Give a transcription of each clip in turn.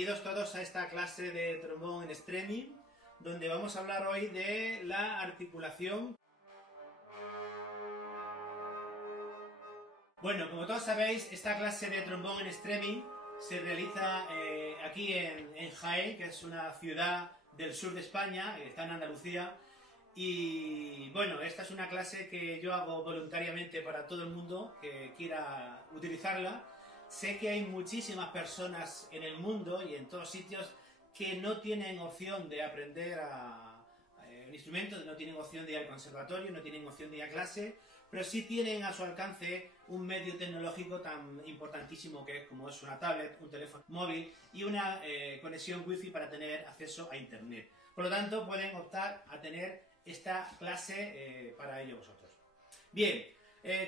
Bienvenidos todos a esta clase de trombón en streaming, donde vamos a hablar hoy de la articulación. Bueno, como todos sabéis, esta clase de trombón en streaming se realiza aquí en Jaén, que es una ciudad del sur de España, está en Andalucía. Y bueno, esta es una clase que yo hago voluntariamente para todo el mundo que quiera utilizarla. Sé que hay muchísimas personas en el mundo y en todos sitios que no tienen opción de aprender un instrumento, no tienen opción de ir al conservatorio, no tienen opción de ir a clase, pero sí tienen a su alcance un medio tecnológico tan importantísimo como es una tablet, un teléfono móvil y una conexión wifi para tener acceso a internet. Por lo tanto, pueden optar a tener esta clase para ello vosotros. Bien.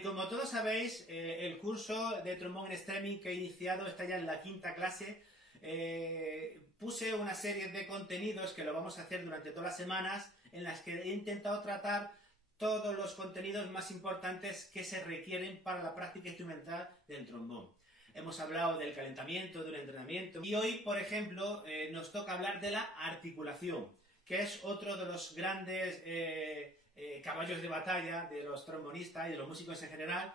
Como todos sabéis, el curso de trombón en streaming que he iniciado está ya en la quinta clase. Puse una serie de contenidos que lo vamos a hacer durante todas las semanas, en las que he intentado tratar todos los contenidos más importantes que se requieren para la práctica instrumental del trombón. Hemos hablado del calentamiento, del entrenamiento, y hoy, por ejemplo, nos toca hablar de la articulación, que es otro de los grandes caballos de batalla de los trombonistas y de los músicos en general,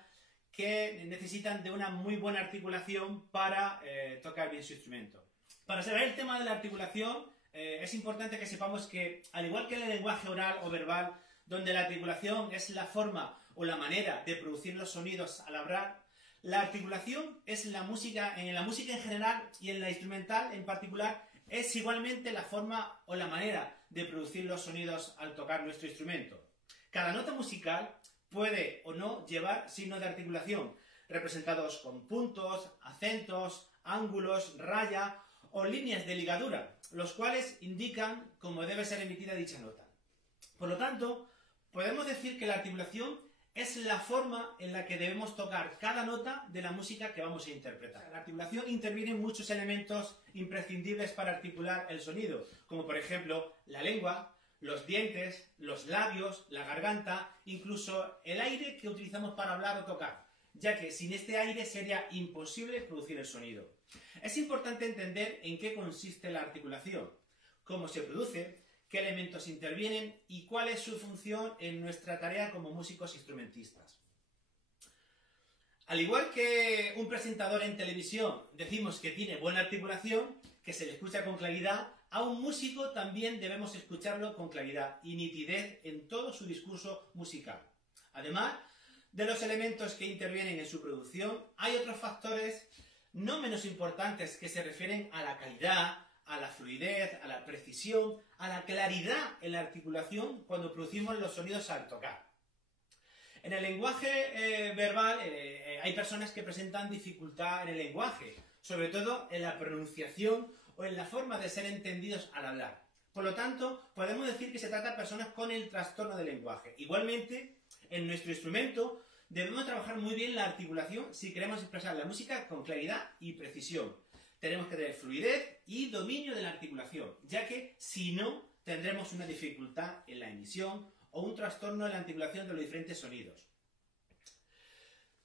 que necesitan de una muy buena articulación para tocar bien su instrumento. Para saber el tema de la articulación, es importante que sepamos que, al igual que en el lenguaje oral o verbal, donde la articulación es la forma o la manera de producir los sonidos al hablar, la articulación es en la música en general y en la instrumental en particular, es igualmente la forma o la manera de producir los sonidos al tocar nuestro instrumento. Cada nota musical puede o no llevar signos de articulación, representados con puntos, acentos, ángulos, raya o líneas de ligadura, los cuales indican cómo debe ser emitida dicha nota. Por lo tanto, podemos decir que la articulación es la forma en la que debemos tocar cada nota de la música que vamos a interpretar. En la articulación intervienen muchos elementos imprescindibles para articular el sonido, como por ejemplo la lengua, los dientes, los labios, la garganta, incluso el aire que utilizamos para hablar o tocar, ya que sin este aire sería imposible producir el sonido. Es importante entender en qué consiste la articulación, cómo se produce, qué elementos intervienen y cuál es su función en nuestra tarea como músicos instrumentistas. Al igual que un presentador en televisión decimos que tiene buena articulación, que se le escucha con claridad, a un músico también debemos escucharlo con claridad y nitidez en todo su discurso musical. Además de los elementos que intervienen en su producción, hay otros factores no menos importantes que se refieren a la calidad, a la fluidez, a la precisión, a la claridad en la articulación cuando producimos los sonidos al tocar. En el lenguaje verbal hay personas que presentan dificultad en el lenguaje, sobre todo en la pronunciación o en la forma de ser entendidos al hablar. Por lo tanto, podemos decir que se trata de personas con el trastorno del lenguaje. Igualmente, en nuestro instrumento debemos trabajar muy bien la articulación si queremos expresar la música con claridad y precisión. Tenemos que tener fluidez y dominio de la articulación, ya que si no, tendremos una dificultad en la emisión o un trastorno en la articulación de los diferentes sonidos.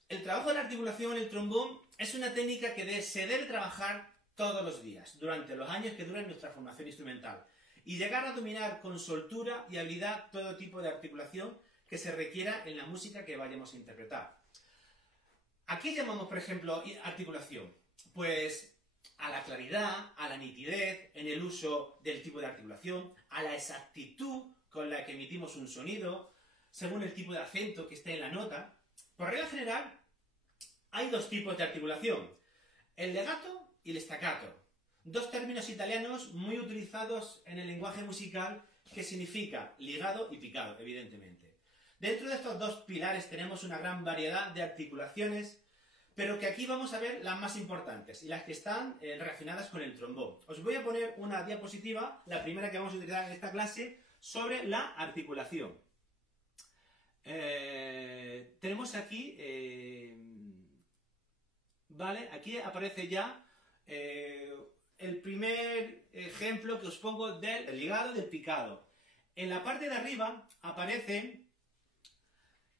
El trabajo de la articulación en el trombón es una técnica que se debe trabajar todos los días, durante los años que dura nuestra formación instrumental, y llegar a dominar con soltura y habilidad todo tipo de articulación que se requiera en la música que vayamos a interpretar. ¿A qué llamamos, por ejemplo, articulación? Pues a la claridad, a la nitidez en el uso del tipo de articulación, a la exactitud con la que emitimos un sonido, según el tipo de acento que esté en la nota. Por regla general, hay dos tipos de articulación, el legato y el staccato, dos términos italianos muy utilizados en el lenguaje musical que significa ligado y picado, evidentemente. Dentro de estos dos pilares tenemos una gran variedad de articulaciones, pero que aquí vamos a ver las más importantes y las que están relacionadas con el trombón. Os voy a poner una diapositiva, la primera que vamos a utilizar en esta clase, sobre la articulación. Tenemos aquí, ¿vale? Aquí aparece ya el primer ejemplo que os pongo del ligado y del picado. En la parte de arriba aparece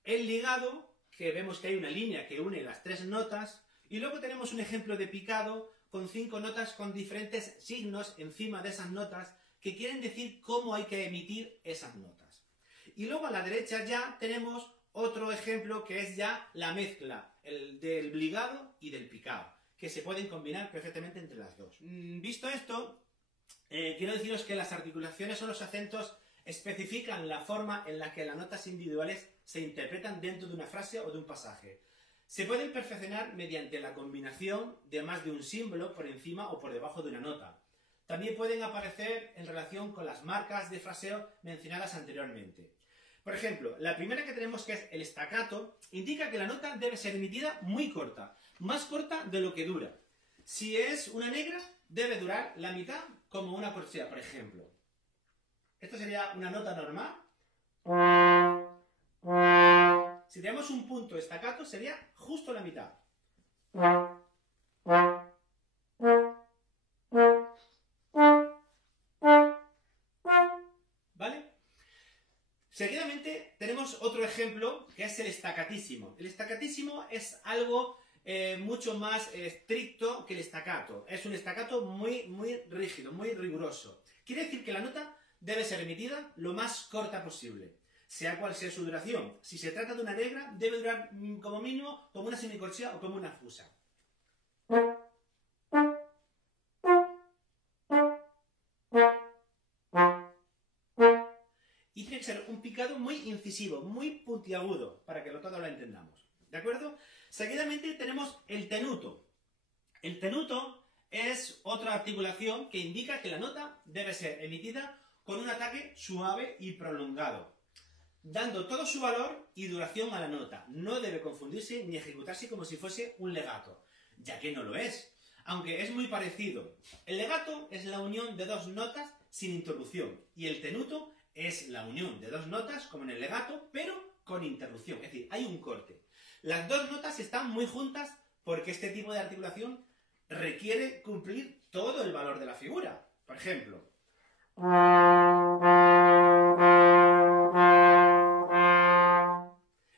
el ligado, que vemos que hay una línea que une las tres notas, y luego tenemos un ejemplo de picado con 5 notas con diferentes signos encima de esas notas que quieren decir cómo hay que emitir esas notas. Y luego a la derecha ya tenemos otro ejemplo que es ya la mezcla, el del ligado y del picado, que se pueden combinar perfectamente entre las dos. Visto esto, quiero deciros que las articulaciones o los acentos especifican la forma en la que las notas individuales se interpretan dentro de una frase o de un pasaje. Se pueden perfeccionar mediante la combinación de más de un símbolo por encima o por debajo de una nota. También pueden aparecer en relación con las marcas de fraseo mencionadas anteriormente. Por ejemplo, la primera que tenemos, que es el staccato, indica que la nota debe ser emitida muy corta, más corta de lo que dura. Si es una negra, debe durar la mitad, como una corchea, por ejemplo. Esto sería una nota normal. Si tenemos un punto staccato, sería justo la mitad. ¿Vale? Seguidamente tenemos otro ejemplo, que es el staccatísimo. El staccatísimo es algo mucho más estricto que el staccato. Es un staccato muy rígido, muy riguroso. Quiere decir que la nota debe ser emitida lo más corta posible, sea cual sea su duración. Si se trata de una negra, debe durar como mínimo como una semicorchea o como una fusa. Y tiene que ser un picado muy incisivo, muy puntiagudo, para que todo lo entendamos. ¿De acuerdo? Seguidamente tenemos el tenuto. El tenuto es otra articulación que indica que la nota debe ser emitida con un ataque suave y prolongado, dando todo su valor y duración a la nota. No debe confundirse ni ejecutarse como si fuese un legato, ya que no lo es, aunque es muy parecido. El legato es la unión de dos notas sin interrupción, y el tenuto es la unión de dos notas, como en el legato, pero con interrupción, es decir, hay un corte. Las dos notas están muy juntas porque este tipo de articulación requiere cumplir todo el valor de la figura. Por ejemplo,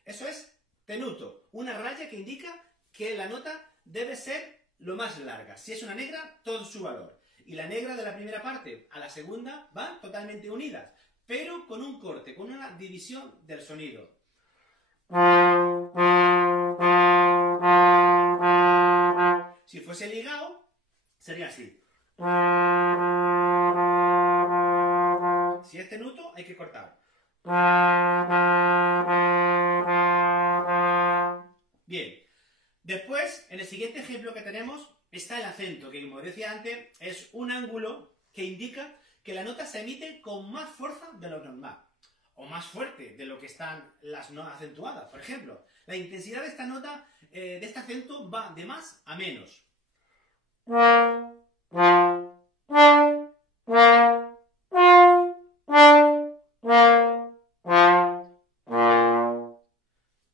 eso es tenuto, una raya que indica que la nota debe ser lo más larga. Si es una negra, todo su valor. Y la negra de la primera parte a la segunda van totalmente unidas, pero con un corte, con una división del sonido. Si fuese ligado, sería así. Si es tenuto, hay que cortar. Bien. Después, en el siguiente ejemplo que tenemos, está el acento, que como decía antes, es un ángulo que indica que la nota se emite con más fuerza de lo normal, o más fuerte de lo que están las no acentuadas. Por ejemplo, la intensidad de esta nota, de este acento, va de más a menos.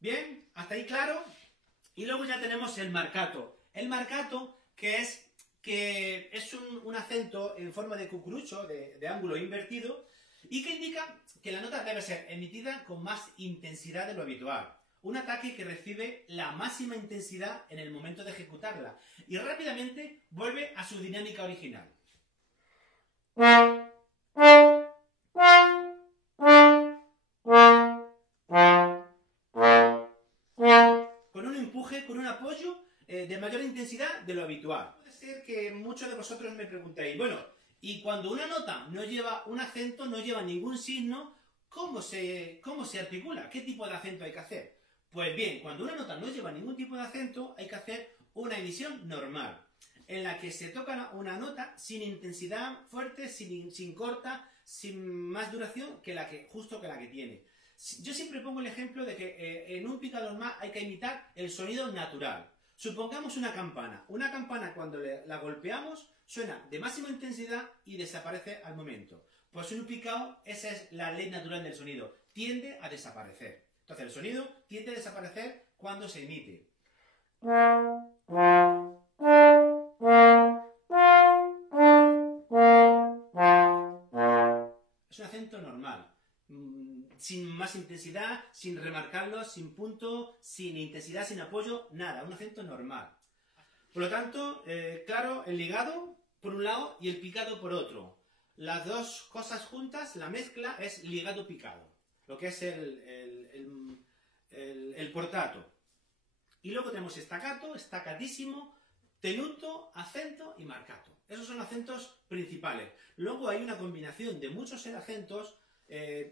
Bien, hasta ahí claro. Y luego ya tenemos el marcato. El marcato, que es un acento en forma de cucurucho, de ángulo invertido, y que indica que la nota debe ser emitida con más intensidad de lo habitual. Un ataque que recibe la máxima intensidad en el momento de ejecutarla y rápidamente vuelve a su dinámica original. Con un empuje, con un apoyo de mayor intensidad de lo habitual. Puede ser que muchos de vosotros me preguntéis, bueno, y cuando una nota no lleva un acento, no lleva ningún signo, ¿cómo se articula? ¿Qué tipo de acento hay que hacer? Pues bien, cuando una nota no lleva ningún tipo de acento, hay que hacer una emisión normal, en la que se toca una nota sin intensidad fuerte, sin corta, sin más duración que justo que la que tiene. Yo siempre pongo el ejemplo de que en un picado normal hay que imitar el sonido natural. Supongamos una campana. Una campana, cuando la golpeamos, suena de máxima intensidad y desaparece al momento. Pues en un picado, esa es la ley natural del sonido. Tiende a desaparecer. Entonces el sonido tiende a desaparecer cuando se emite. Es un acento normal. Sin más intensidad, sin remarcarlo, sin punto, sin intensidad, sin apoyo, nada. Un acento normal. Por lo tanto, claro, el ligado por un lado y el picado por otro. Las dos cosas juntas, la mezcla es ligado-picado, lo que es el portato. Y luego tenemos staccato, staccatissimo, tenuto, acento y marcato. Esos son los acentos principales. Luego hay una combinación de muchos acentos,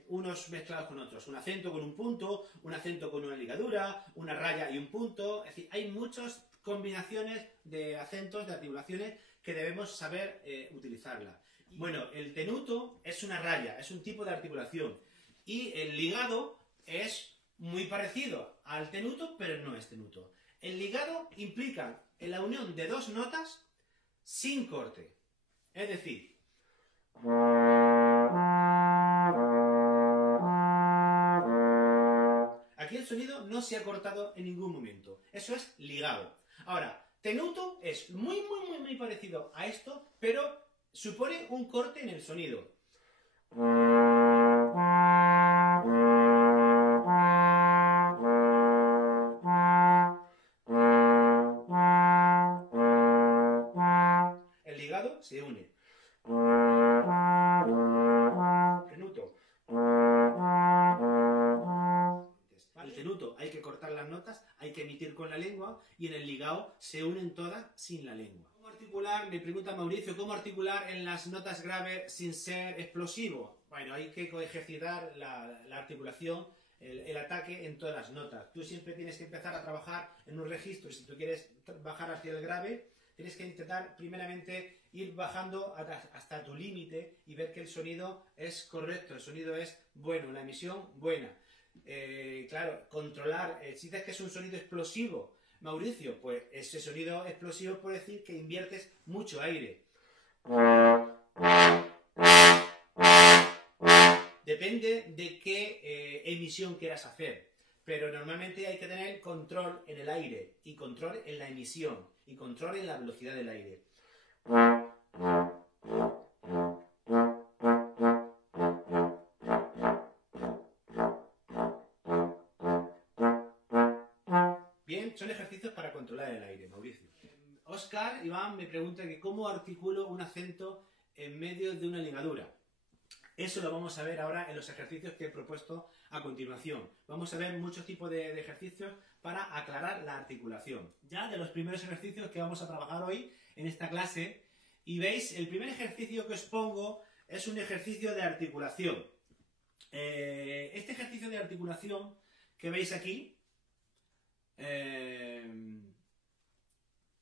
unos mezclados con otros. Un acento con un punto, un acento con una ligadura, una raya y un punto. Es decir, hay muchas combinaciones de acentos, de articulaciones que debemos saber utilizarlas. Bueno, el tenuto es una raya, es un tipo de articulación. Y el ligado es muy parecido al tenuto, pero no es tenuto. El ligado implica la unión de dos notas sin corte. Es decir, aquí el sonido no se ha cortado en ningún momento. Eso es ligado. Ahora, tenuto es muy parecido a esto, pero supone un corte en el sonido. El ligado se une. Tenuto. El tenuto hay que cortar las notas, hay que emitir con la lengua, y en el ligado se unen todas sin la lengua. ¿Cómo articular? Me pregunta Mauricio, ¿cómo articular en las notas graves sin ser explosivo? Bueno, hay que ejercitar la articulación, el ataque en todas las notas. Tú siempre tienes que empezar a trabajar en un registro, y si tú quieres bajar hacia el grave, tienes que intentar primeramente ir bajando hasta tu límite y ver que el sonido es correcto, el sonido es bueno, la emisión buena. Claro, controlar, si dices que es un sonido explosivo, Mauricio, pues ese sonido explosivo puede decir que inviertes mucho aire. Depende de qué emisión quieras hacer, pero normalmente hay que tener control en el aire, y control en la emisión, y control en la velocidad del aire. Bien, son ejercicios para controlar el aire, Mauricio. Oscar Iván me pregunta que cómo articulo un acento en medio de una ligadura. Eso lo vamos a ver ahora en los ejercicios que he propuesto a continuación. Vamos a ver muchos tipos de ejercicios para aclarar la articulación. Ya de los primeros ejercicios que vamos a trabajar hoy en esta clase, y veis, el primer ejercicio que os pongo es un ejercicio de articulación. Este ejercicio de articulación que veis aquí,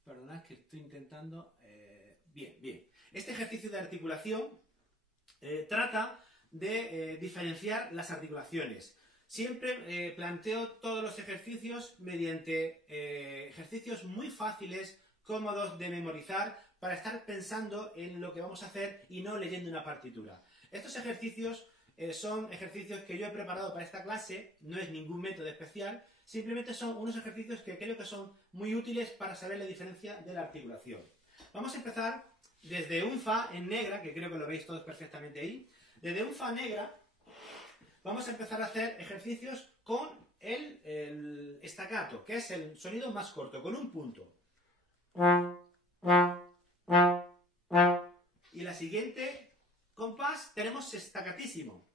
perdonad que estoy intentando... bien. Este ejercicio de articulación trata de diferenciar las articulaciones. Siempre planteo todos los ejercicios mediante ejercicios muy fáciles, cómodos de memorizar, para estar pensando en lo que vamos a hacer y no leyendo una partitura. Estos ejercicios son ejercicios que yo he preparado para esta clase, no es ningún método especial, simplemente son unos ejercicios que creo que son muy útiles para saber la diferencia de la articulación. Vamos a empezar desde un Fa en negra, que creo que lo veis todos perfectamente ahí. Desde un Fa negra vamos a empezar a hacer ejercicios con el staccato, que es el sonido más corto, con un punto. Y la siguiente compás tenemos staccatissimo.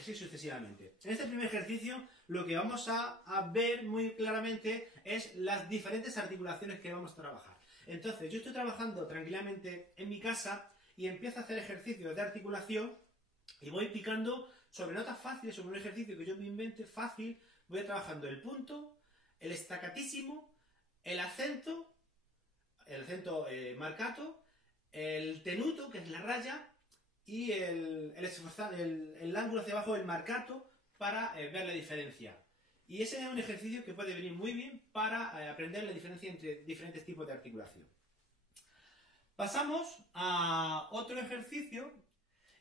Así sucesivamente. En este primer ejercicio lo que vamos a ver muy claramente es las diferentes articulaciones que vamos a trabajar. Entonces, yo estoy trabajando tranquilamente en mi casa y empiezo a hacer ejercicios de articulación y voy picando sobre notas fáciles, sobre un ejercicio que yo me invente fácil, voy trabajando el punto, el estacatísimo, el acento marcato, el tenuto, que es la raya, y el ángulo hacia abajo, el marcato, para ver la diferencia. Y ese es un ejercicio que puede venir muy bien para aprender la diferencia entre diferentes tipos de articulación. Pasamos a otro ejercicio,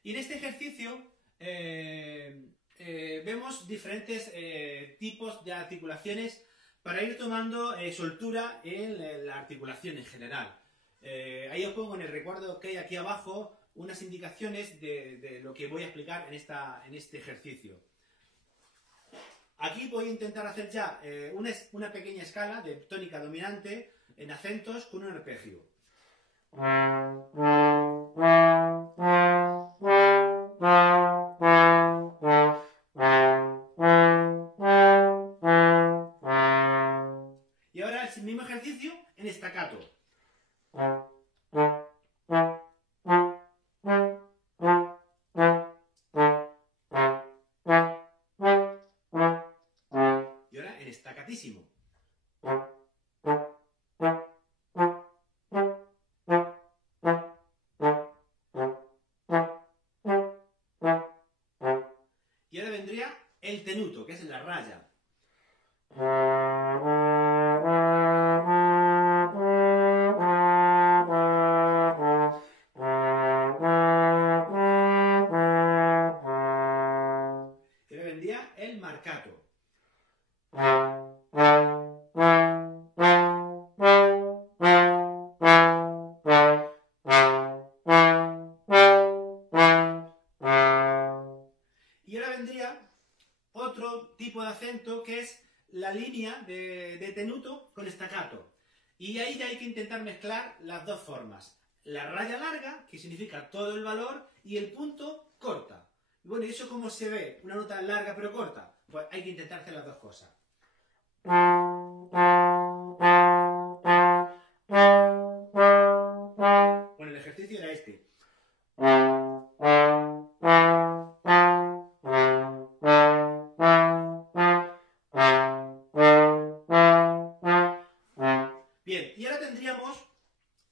y en este ejercicio vemos diferentes tipos de articulaciones para ir tomando soltura en la articulación en general. Ahí os pongo en el recuadro que hay aquí abajo unas indicaciones de lo que voy a explicar en este ejercicio. Aquí voy a intentar hacer ya una pequeña escala de tónica dominante en acentos con un arpegio. Y ahora el mismo ejercicio en staccato. Y ahora en staccatísimo. Y ahora vendría el tenuto, que es la raya. Y ahora vendría el marcato. Y ahora vendría otro tipo de acento que es la línea de tenuto con staccato. Y ahí ya hay que intentar mezclar las dos formas. La raya larga, que significa todo el valor, y el punto corta. Y bueno, ¿y eso cómo se ve? Una nota larga pero corta. Pues hay que intentar hacer las dos cosas. Bueno, el ejercicio era este. Bien, y ahora tendríamos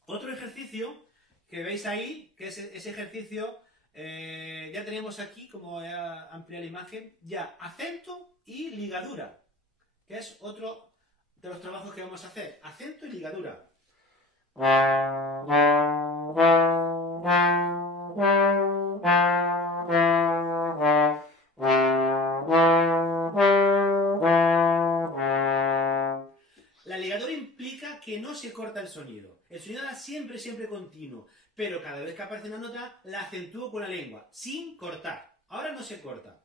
otro ejercicio que veis ahí, que es ese ejercicio, ya tenemos aquí, como voy a ampliar la imagen, ya acento y ligadura, que es otro de los trabajos que vamos a hacer, acento y ligadura. La ligadura implica que no se corta el sonido. El sonido era siempre, siempre continuo. Pero cada vez que aparece una nota, la acentúo con la lengua, sin cortar. Ahora no se corta.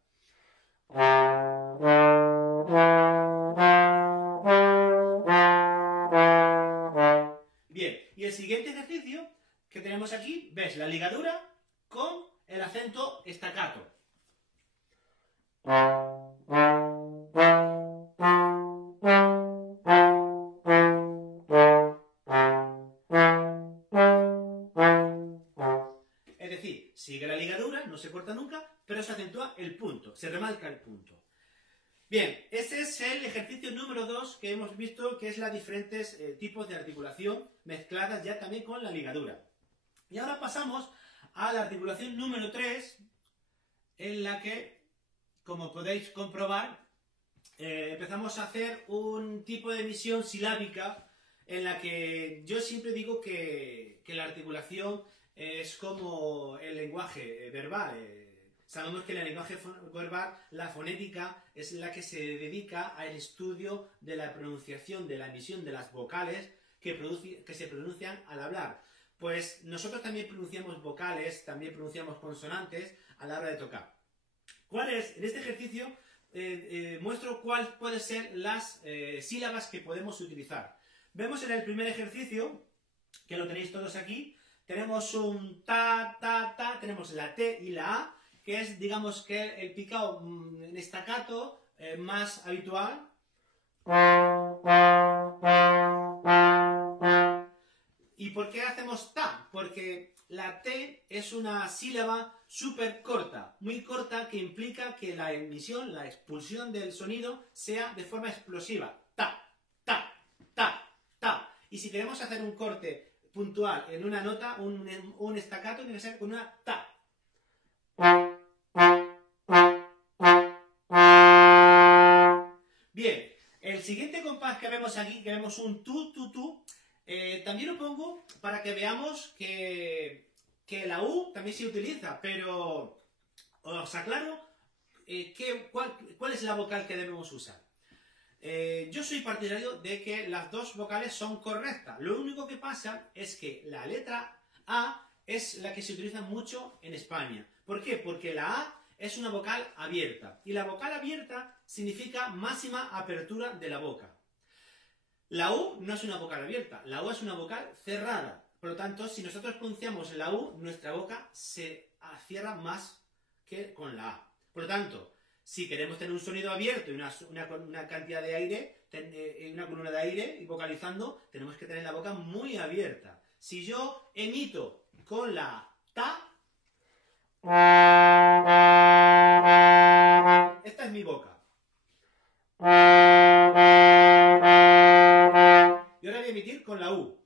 Bien, y el siguiente ejercicio que tenemos aquí, ves la ligadura con el acento staccato. Es decir, sigue la ligadura, no se corta nunca, pero se acentúa el punto, se remarca el punto. Bien, ese es el ejercicio número 2 que hemos visto, que es los diferentes tipos de articulación mezcladas ya también con la ligadura. Y ahora pasamos a la articulación número 3, en la que, como podéis comprobar, empezamos a hacer un tipo de emisión silábica en la que yo siempre digo que la articulación es como el lenguaje verbal. Sabemos que en el lenguaje verbal la fonética es la que se dedica al estudio de la pronunciación, de la emisión de las vocales que se pronuncian al hablar. Pues nosotros también pronunciamos vocales, también pronunciamos consonantes a la hora de tocar. En este ejercicio muestro cuáles pueden ser las sílabas que podemos utilizar. Vemos en el primer ejercicio, que lo tenéis todos aquí, tenemos un ta, ta, ta, tenemos la T y la A, que es, digamos, que el picado en staccato más habitual. Y por qué hacemos ta? Porque la T es una sílaba súper corta, muy corta, que implica que la emisión, la expulsión del sonido sea de forma explosiva. Ta, ta, ta, ta. Y si queremos hacer un corte puntual en una nota, un staccato, tiene que ser con una ta. Bien, el siguiente compás que vemos aquí, que vemos un tu, tu, tu, también lo pongo para que veamos que la U también se utiliza, pero os aclaro cuál es la vocal que debemos usar. Yo soy partidario de que las dos vocales son correctas. Lo único que pasa es que la letra A es la que se utiliza mucho en España. ¿Por qué? Porque la A es una vocal abierta. Y la vocal abierta significa máxima apertura de la boca. La U no es una vocal abierta, la U es una vocal cerrada. Por lo tanto, si nosotros pronunciamos la U, nuestra boca se cierra más que con la A. Por lo tanto, si queremos tener un sonido abierto y una cantidad de aire, una columna de aire y vocalizando, tenemos que tener la boca muy abierta. Si yo emito con la ta, esta es mi boca. Y ahora voy a emitir con la U.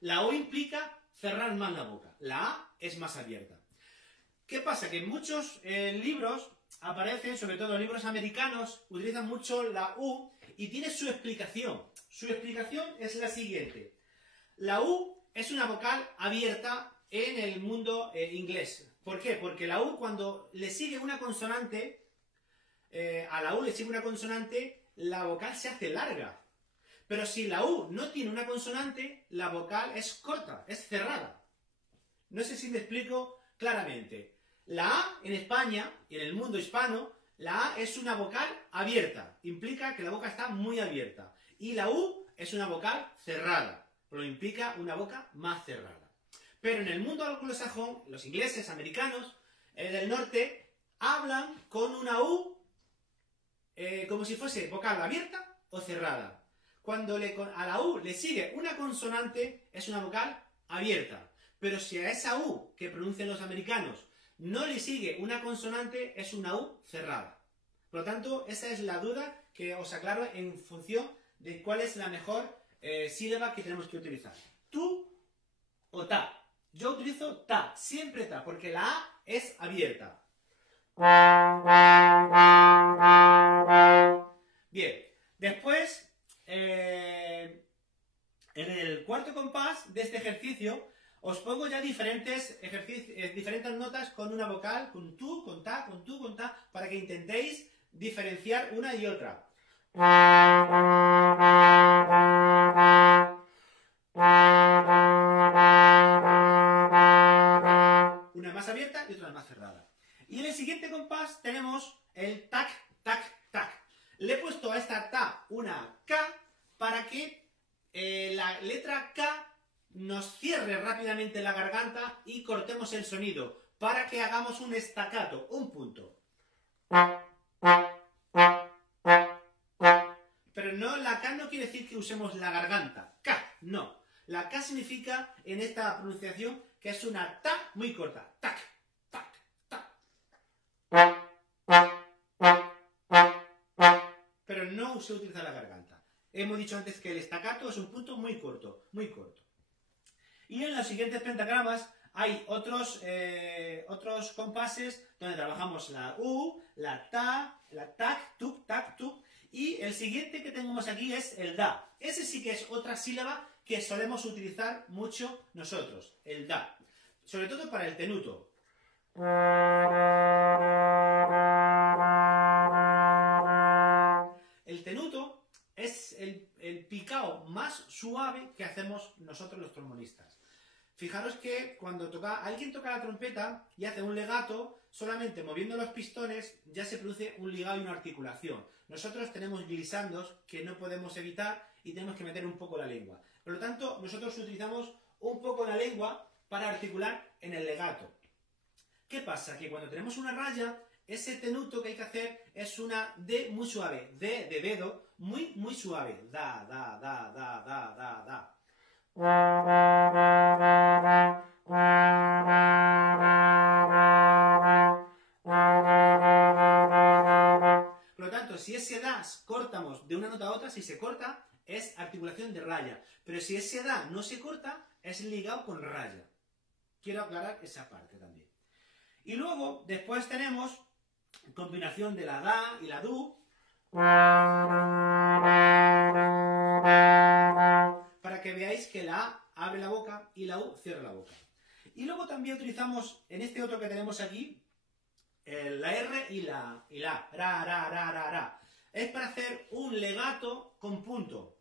La U implica cerrar más la boca. La A es más abierta. ¿Qué pasa? Que en muchos libros aparecen, sobre todo libros americanos, utilizan mucho la U y tiene su explicación. Su explicación es la siguiente. La U es una vocal abierta en el mundo inglés. ¿Por qué? Porque la U, cuando le sigue una consonante, a la U le sigue una consonante, la vocal se hace larga. Pero si la U no tiene una consonante, la vocal es corta, es cerrada. No sé si me explico claramente. La A en España, y en el mundo hispano, la A es una vocal abierta. Implica que la boca está muy abierta. Y la U es una vocal cerrada. Lo implica una boca más cerrada. Pero en el mundo anglosajón, los ingleses, americanos, del norte, hablan con una U como si fuese vocal abierta o cerrada. Cuando a la U le sigue una consonante, es una vocal abierta. Pero si a esa U que pronuncian los americanos no le sigue una consonante, es una U cerrada. Por lo tanto, esa es la duda que os aclaro en función de cuál es la mejor sílaba que tenemos que utilizar. Tu o ta. Yo utilizo ta, siempre ta, porque la A es abierta. Bien, después, en el cuarto compás de este ejercicio, os pongo ya diferentes notas con una vocal, con tu, con ta, con tu, con ta, para que intentéis diferenciar una y otra. Una más abierta y otra más cerrada. Y en el siguiente compás tenemos el tac, tac, tac. Le he puesto a esta ta una K para que la letra K nos cierre rápidamente la garganta y cortemos el sonido, para que hagamos un staccato, un punto. Pero no, la K no quiere decir que usemos la garganta. K, no. La K significa, en esta pronunciación, que es una ta muy corta. Tac, tac, tac. Pero no se utiliza la garganta. Hemos dicho antes que el staccato es un punto muy corto, muy corto. Y en los siguientes pentagramas hay otros compases donde trabajamos la U, la ta, la tac, tuk, tac, tuk. Y el siguiente que tenemos aquí es el da. Ese sí que es otra sílaba que solemos utilizar mucho nosotros, el da. Sobre todo para el tenuto. El tenuto es el picao más suave que hacemos nosotros los trombonistas. Fijaros que cuando alguien toca la trompeta y hace un legato, solamente moviendo los pistones ya se produce un ligado y una articulación. Nosotros tenemos glisandos que no podemos evitar y tenemos que meter un poco la lengua. Por lo tanto, nosotros utilizamos un poco la lengua para articular en el legato. ¿Qué pasa? Que cuando tenemos una raya, ese tenuto que hay que hacer es una D muy suave, D de dedo, muy, muy suave. Da, da, da, da, da, da, da. Por lo tanto, si ese da cortamos de una nota a otra, si se corta, es articulación de raya. Pero si ese da no se corta, es ligado con raya. Quiero aclarar esa parte también. Y luego, después tenemos combinación de la da y la du. Para que veáis que la A abre la boca y la U cierra la boca. Y luego también utilizamos, en este otro que tenemos aquí, la R y la A. Ra, ra, ra, ra, ra. Es para hacer un legato con punto.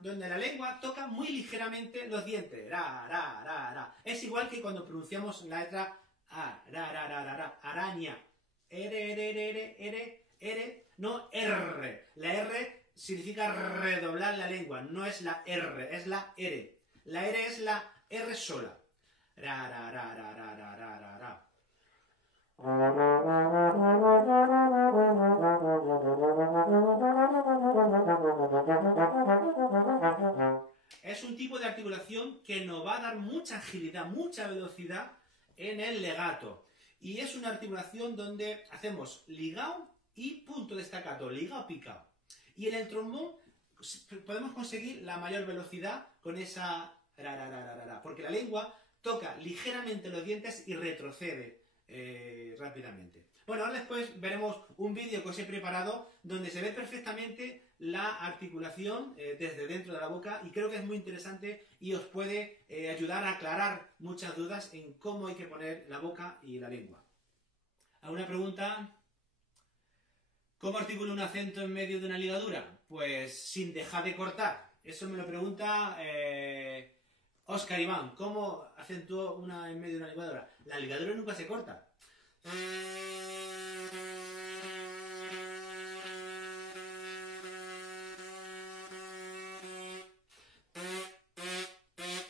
Donde la lengua toca muy ligeramente los dientes. Ra, ra, ra, ra. Es igual que cuando pronunciamos la letra A. Ra, ra, ra, ra, ra. Araña. R, R, R, R, R, R. No R. La R significa redoblar la lengua. No es la R, es la R. La R es la R sola. Ra, ra, ra, ra, ra, ra, ra, ra, ra. Es un tipo de articulación que nos va a dar mucha agilidad, mucha velocidad en el legato. Y es una articulación donde hacemos ligado y punto de staccato, ligado picado. Y en el trombón podemos conseguir la mayor velocidad con esa ra, ra, ra, ra, ra, porque la lengua toca ligeramente los dientes y retrocede rápidamente. Bueno, ahora después veremos un vídeo que os he preparado donde se ve perfectamente la articulación desde dentro de la boca y creo que es muy interesante y os puede ayudar a aclarar muchas dudas en cómo hay que poner la boca y la lengua. ¿Alguna pregunta? ¿Cómo articulo un acento en medio de una ligadura? Pues sin dejar de cortar. Eso me lo pregunta Óscar Iván. ¿Cómo acentúo una en medio de una ligadura? La ligadura nunca se corta.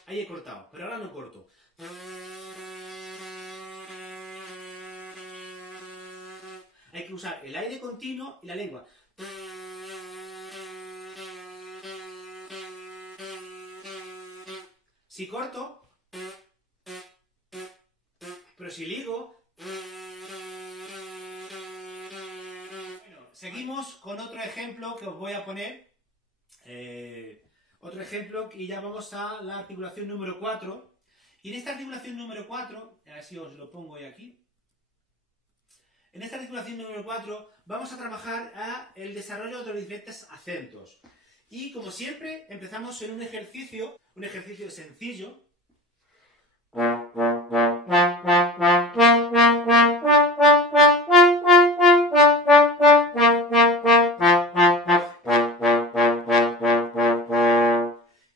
Ahí he cortado, pero ahora no corto. Hay que usar el aire continuo y la lengua. Si corto, pero si ligo... Bueno, seguimos con otro ejemplo que os voy a poner. Otro ejemplo y ya vamos a la articulación número 4. Y en esta articulación número 4, a ver si os lo pongo hoy aquí. En esta articulación número 4 vamos a trabajar el desarrollo de los diferentes acentos. Y como siempre empezamos en un ejercicio sencillo.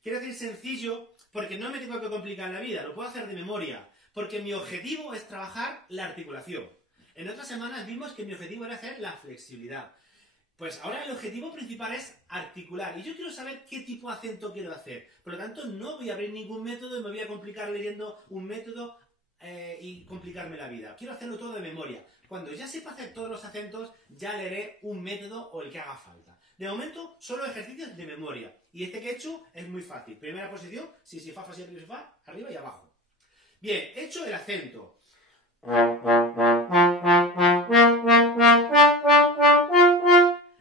Quiero decir sencillo porque no me tengo que complicar la vida, lo puedo hacer de memoria, porque mi objetivo es trabajar la articulación. En otras semanas vimos que mi objetivo era hacer la flexibilidad. Pues ahora el objetivo principal es articular. Y yo quiero saber qué tipo de acento quiero hacer. Por lo tanto, no voy a abrir ningún método y me voy a complicar leyendo un método y complicarme la vida. Quiero hacerlo todo de memoria. Cuando ya sepa hacer todos los acentos, ya leeré un método o el que haga falta. De momento, solo ejercicios de memoria. Y este que he hecho es muy fácil. Primera posición, si, fa, fa, si, fa, arriba y abajo. Bien, hecho el acento.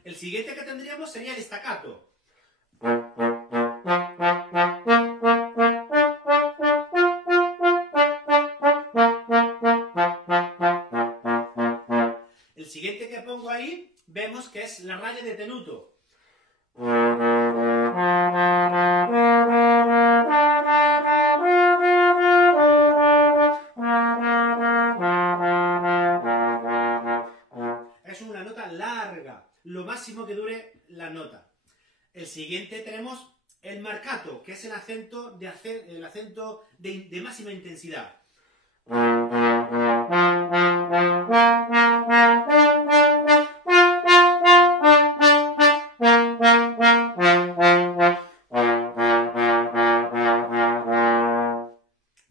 El siguiente que tendríamos sería el staccato. El siguiente que pongo ahí, vemos que es la raya de tenuto. Es una nota larga, lo máximo que dure la nota. El siguiente tenemos el marcato, que es el acento de máxima intensidad.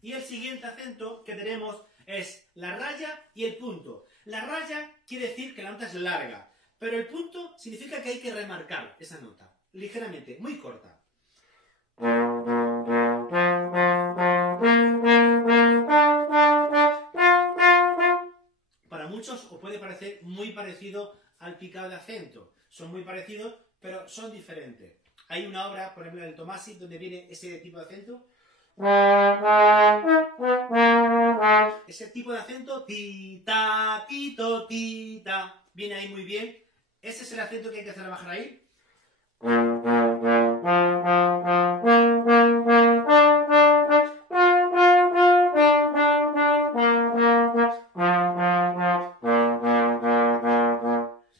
Y el siguiente acento que tenemos es la raya y el punto. La raya quiere decir que la nota es larga, pero el punto significa que hay que remarcar esa nota, ligeramente, muy corta. Para muchos os puede parecer muy parecido al picado de acento. Son muy parecidos, pero son diferentes. Hay una obra, por ejemplo, del Tomasi, donde viene ese tipo de acento. Ese tipo de acento, ti, ta, ti, to, ti, ta, viene ahí muy bien. Ese es el acento que hay que hacer bajar ahí.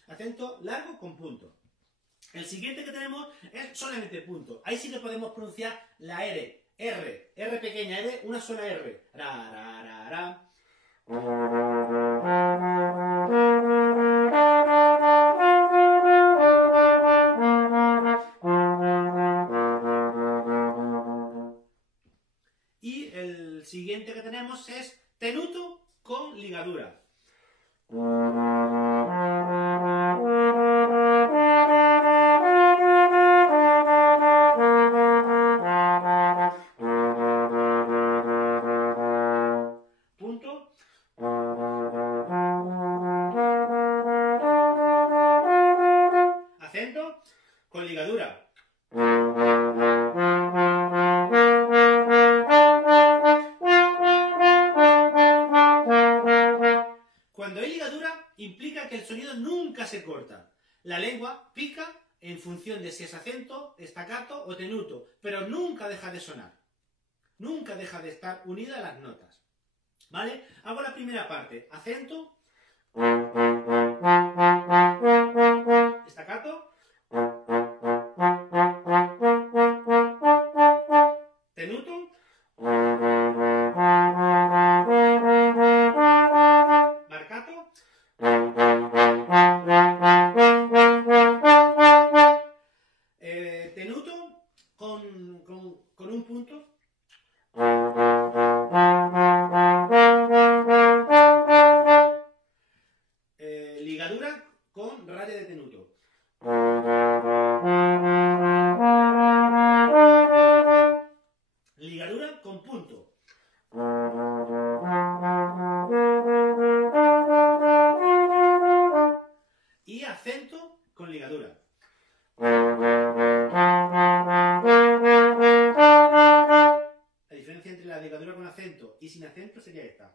Acento largo con punto. El siguiente que tenemos es solamente punto. Ahí sí que podemos pronunciar la R. R pequeña, R, una sola R. Ra, ra, ra, ra. Y el siguiente que tenemos es tenuto con ligadura. Punto. Acento con ligadura. Cuando hay ligadura, implica que el sonido nunca se corta. La lengua pica en función de si es acento, staccato o tenuto, pero nunca deja de sonar. Nunca deja de estar unida a las notas. ¿Vale? Hago la primera parte. Acento. Staccato. Tenuto. Marcato. Tenuto con un punto. Ligadura con raya de tenuto. Ligadura con punto. Y acento con ligadura. La diferencia entre la ligadura con acento y sin acento sería esta.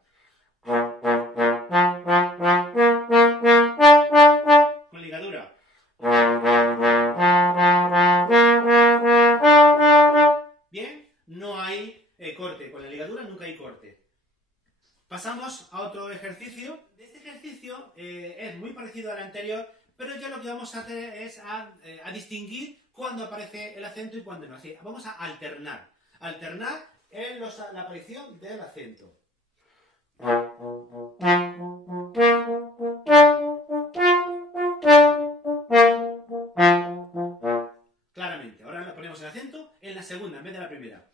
Con ligadura. Bien, no hay corte. Con la ligadura nunca hay corte. Pasamos a otro ejercicio. Este ejercicio es muy parecido al anterior, pero ya lo que vamos a hacer es a distinguir cuándo aparece el acento y cuándo no. Así, vamos a alternar. Alternar en la aparición del acento. Claramente, ahora le ponemos el acento en la segunda en vez de la primera.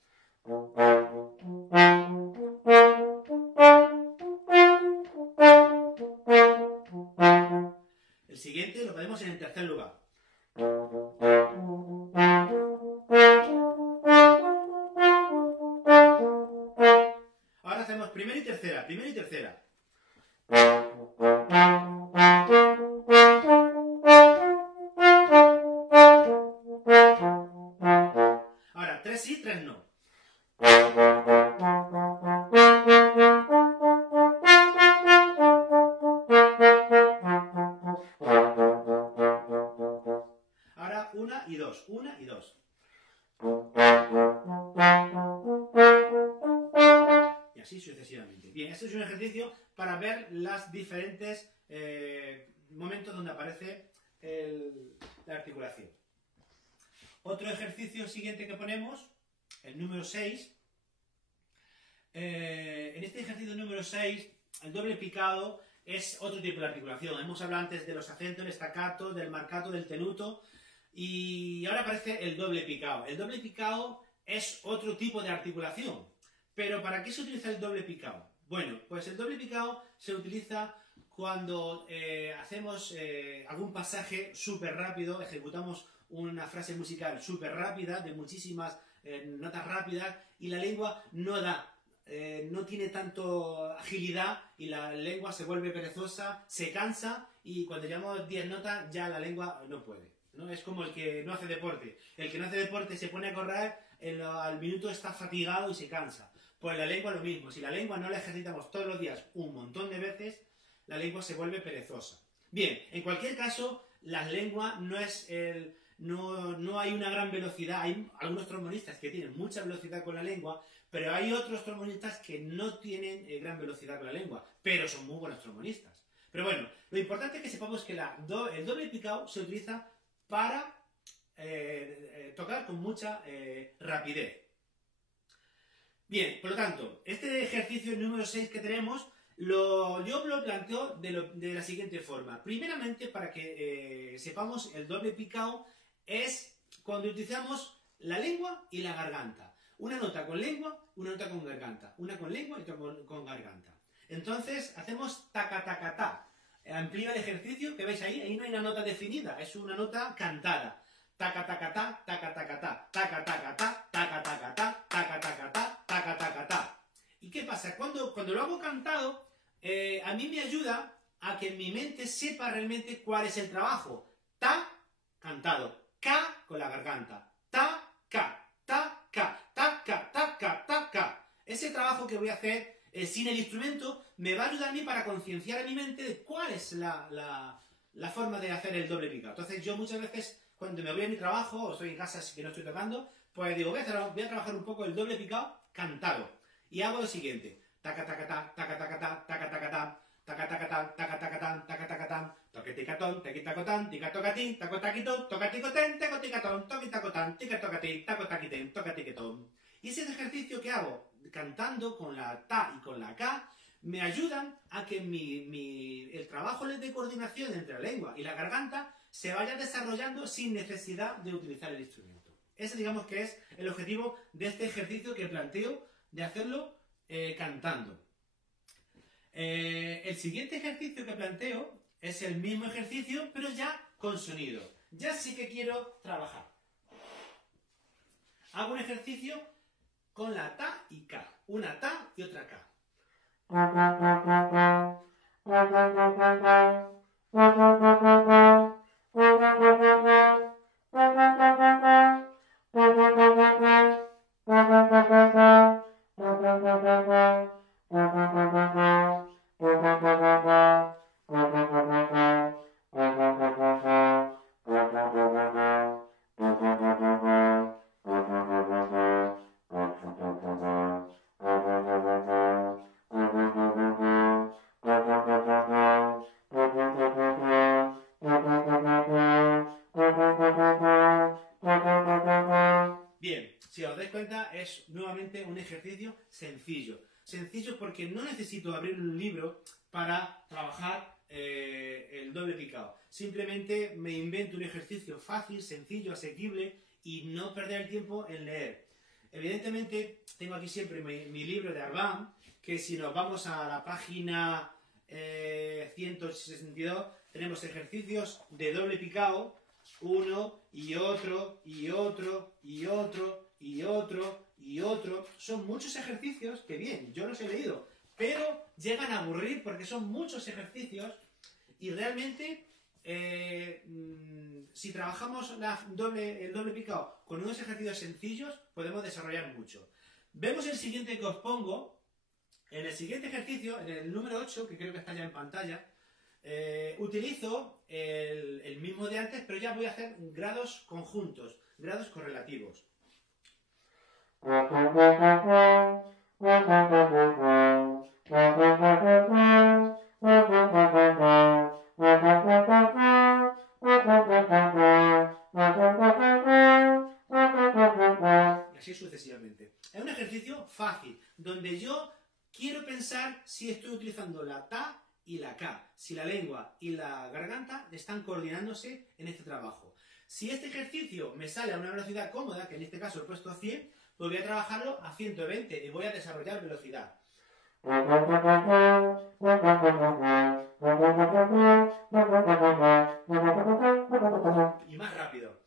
El siguiente lo ponemos en el tercer lugar. Ahora hacemos primera y tercera, primera y tercera. Ahora, tres sí, tres no. Ahora una y dos, una y dos. Y así sucesivamente. Bien, este es un ejercicio para ver los diferentes momentos donde aparece la articulación. Otro ejercicio siguiente que ponemos, el número 6. En este ejercicio número 6, el doble picado es otro tipo de articulación. Hemos hablado antes de los acentos, el staccato, del marcato, del tenuto. Y ahora aparece el doble picado. El doble picado es otro tipo de articulación. Pero ¿para qué se utiliza el doble picado? Bueno, pues el doble picado se utiliza cuando hacemos algún pasaje súper rápido, ejecutamos una frase musical súper rápida, de muchísimas notas rápidas, y la lengua no da, no tiene tanto agilidad y la lengua se vuelve perezosa, se cansa y cuando llevamos 10 notas ya la lengua no puede, ¿no? Es como el que no hace deporte. El que no hace deporte se pone a correr, al minuto está fatigado y se cansa. Pues la lengua lo mismo. Si la lengua no la ejercitamos todos los días un montón de veces, la lengua se vuelve perezosa. Bien, en cualquier caso, las lenguas no hay una gran velocidad. Hay algunos trombonistas que tienen mucha velocidad con la lengua, pero hay otros trombonistas que no tienen gran velocidad con la lengua, pero son muy buenos trombonistas. Pero bueno, lo importante es que sepamos que el doble picado se utiliza para tocar con mucha rapidez. Bien, por lo tanto, este ejercicio número 6 que tenemos, yo lo planteo de la siguiente forma. Primeramente, para que sepamos, el doble picado es cuando utilizamos la lengua y la garganta. Una nota con lengua, una nota con garganta. Una con lengua y otra con garganta. Entonces, hacemos taca, taca, ta. Amplío el ejercicio, que veis ahí no hay una nota definida, es una nota cantada. Taca, taca, ta, taca, taca, ta, taca, taca, ta, taca, taca, ta, taca, taca, ta, taca, taca, ta. ¿Y qué pasa? Cuando lo hago cantado, a mí me ayuda a que mi mente sepa realmente cuál es el trabajo. Ta, cantado. Ka, con la garganta. Ta, ka, ta, ka, ta, ka, ta, ka, ta, ka. Ese trabajo que voy a hacer sin el instrumento me va a ayudar a mí para concienciar a mi mente de cuál es la forma de hacer el doble picado. Entonces yo muchas veces, cuando me voy a mi trabajo o estoy en casa así que no estoy tocando, pues digo, voy a trabajar un poco el doble picado cantado. Y hago lo siguiente. Taca, taca, ta, taca, taca, ta, taca, taca, ta, taca, taca, ta, taca, taca, ta, taca, taca, ta, toqueticatón, tequitacotán, ticatocatín, tacotaquitón, tocaticotén, tecoticatón, toquitacotán, ticatocatí, tacotaquitén, tocatiquetón. Y ese ejercicio que hago cantando con la ta y con la ka me ayudan a que el trabajo de coordinación entre la lengua y la garganta se vaya desarrollando sin necesidad de utilizar el instrumento. Ese, digamos, que es el objetivo de este ejercicio que planteo de hacerlo cantando. El siguiente ejercicio que planteo es el mismo ejercicio, pero ya con sonido. Ya sí que quiero trabajar. Hago un ejercicio con la ta y ka. Una ta y otra ka. Bien, si os dais cuenta, es nuevamente un ejercicio sencillo. Sencillo porque no necesito abrir un libro para trabajar el doble picado. Simplemente me invento un ejercicio fácil, sencillo, asequible y no perder el tiempo en leer. Evidentemente, tengo aquí siempre mi libro de Arban, que si nos vamos a la página 162, tenemos ejercicios de doble picado, uno y otro, y otro, y otro, y otro, y otro. Son muchos ejercicios que bien, yo los he leído, pero llegan a aburrir porque son muchos ejercicios y realmente si trabajamos el doble picado con unos ejercicios sencillos podemos desarrollar mucho. Vemos el siguiente que os pongo. En el siguiente ejercicio, en el número 8, que creo que está ya en pantalla, utilizo el mismo de antes, pero ya voy a hacer grados conjuntos, grados correlativos. Y así sucesivamente. Es un ejercicio fácil, donde yo quiero pensar si estoy utilizando la ta y la ka, si la lengua y la garganta están coordinándose en este trabajo. Si este ejercicio me sale a una velocidad cómoda, que en este caso he puesto a 100, pues voy a trabajarlo a 120 y voy a desarrollar velocidad. Y más rápido.